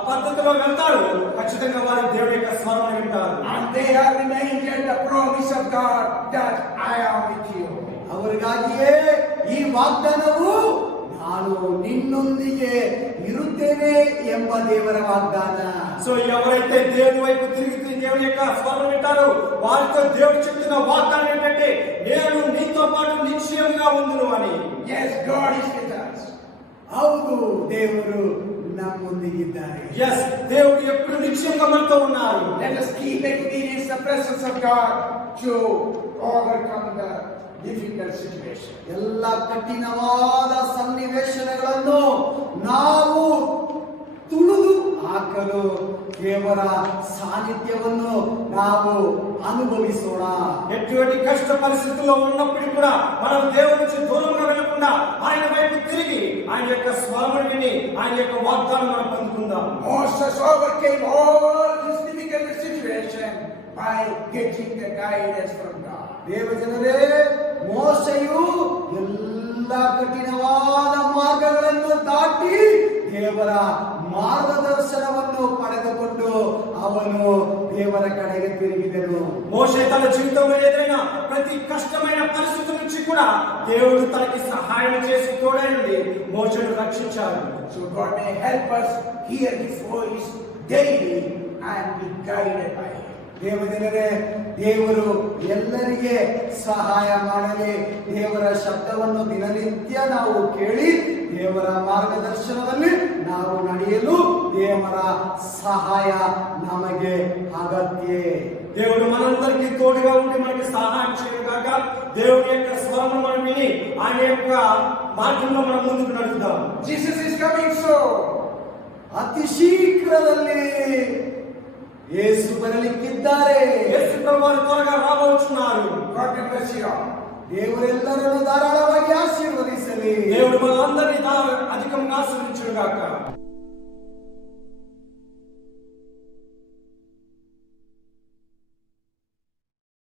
పద్ధతిలో వెళ్తారో ఖచ్చితంగా వారు దేవుని యొక్క స్వరం వింటారు. And they are reminded the promise of God that I am with you. ಅವರಿಗಾಗಿಯೇ ಈ ವಾಗ್ದಾನವು ನಾನು ನಿನ್ನೊಂದಿಗೆ ಇರುತ್ತೇನೆ ಎಂಬ ದೇವರ ವಾಗ್ದಾನ. సో ఎవరైతే దేవుని వైపు తిరిగి దేవుని యొక్క స్వరం వింటారో వారితో దేవుడు చెప్తున్న వాగ్దానం ఏంటంటే, నేను నీతో పాటు నిశ్చయంగా ఉండును అని. Yes, God is with us. ಹೌದು, ದೇವರು ನಮ್ಮೊಂದಿಗಿದ್ದಾರೆ. yes, దేవుడు ఎప్పుడు నిశ్చయంగా మనతో ఉన్నారు. Let us keep experience the presence of God to overcome the difficult situation. ಎಲ್ಲ ಕಠಿಣವಾದ ಸನ್ನಿವೇಶಗಳನ್ನು ನಾವು ತುಳಿದು ಹಾಕಲು ದೇವರ ಸಾನ್ನಿಧ್ಯವನ್ನು ನಾವು ಅನುಭವಿಸೋಣ. ఎటువంటి కష్ట పరిస్థితుల్లో ఉన్నప్పుడు కూడా మనం దేవుడి నుంచి దూరంగా వెళ్ళకుండా ఆయన వైపు తిరిగి ఆయన యొక్క స్వరమును విని ఆయన యొక్క వాగ్దానం మనం పొందుకుందాం. Moses overcame all this difficult situation by getting the guidance from God. ದೇವಜನರೇ, ಮೋಶೆಯು ಎಲ್ಲ ಕಠಿಣವಾದ ಮಾರ್ಗಗಳನ್ನು ದಾಟಿ ದೇವರ ಮಾರ್ಗದರ್ಶನವನ್ನು ಪಡೆದುಕೊಂಡು ಅವನು ದೇವರ ಕಡೆಗೆ ತಿರುಗಿದನು. మోషే తన జీవితంలో ఏదైనా ప్రతి కష్టమైన పరిస్థితి నుంచి కూడా దేవుడు తనకి సహాయం చేసి తోడైంది మోషేను రక్షించాడు. So God may help us hear His voice daily and be guided by Him. ದೇವಜನರೇ, ದೇವರು ಎಲ್ಲರಿಗೆ ಸಹಾಯ ಮಾಡಲಿ. ದೇವರ ಶಬ್ದವನ್ನು ದಿನನಿತ್ಯ ನಾವು ಕೇಳಿ ದೇವರ ಮಾರ್ಗದರ್ಶನದಲ್ಲಿ ನಾವು ನಡೆಯಲು ದೇವರ ಸಹಾಯ ನಮಗೆ ಅಗತ್ಯ. దేవుడు మనందరికీ తోడుగా ఉండి మనకి సహాయం చేయగాక దేవుని యొక్క స్వరమును మనం విని ఆయన యొక్క మార్గంలో మనం ముందుకు నడుద్దాం. Jesus is coming soon. ಅತಿ ಶೀಘ್ರದಲ್ಲಿ ಯೇಸು ಬರಲಿಕ್ಕಿದ್ದಾರೆ. యేసు ప్రభువు త్వరగా రాబోతున్నారు. God bless you all. ದೇವರೆಲ್ಲರನ್ನು ಧಾರಾಳವಾಗಿ ಆಶೀರ್ವದಿಸಲಿ. దేవుడు మనందరినీ అధికంగా ఆశీర్వదించును. నడిపించును గాక.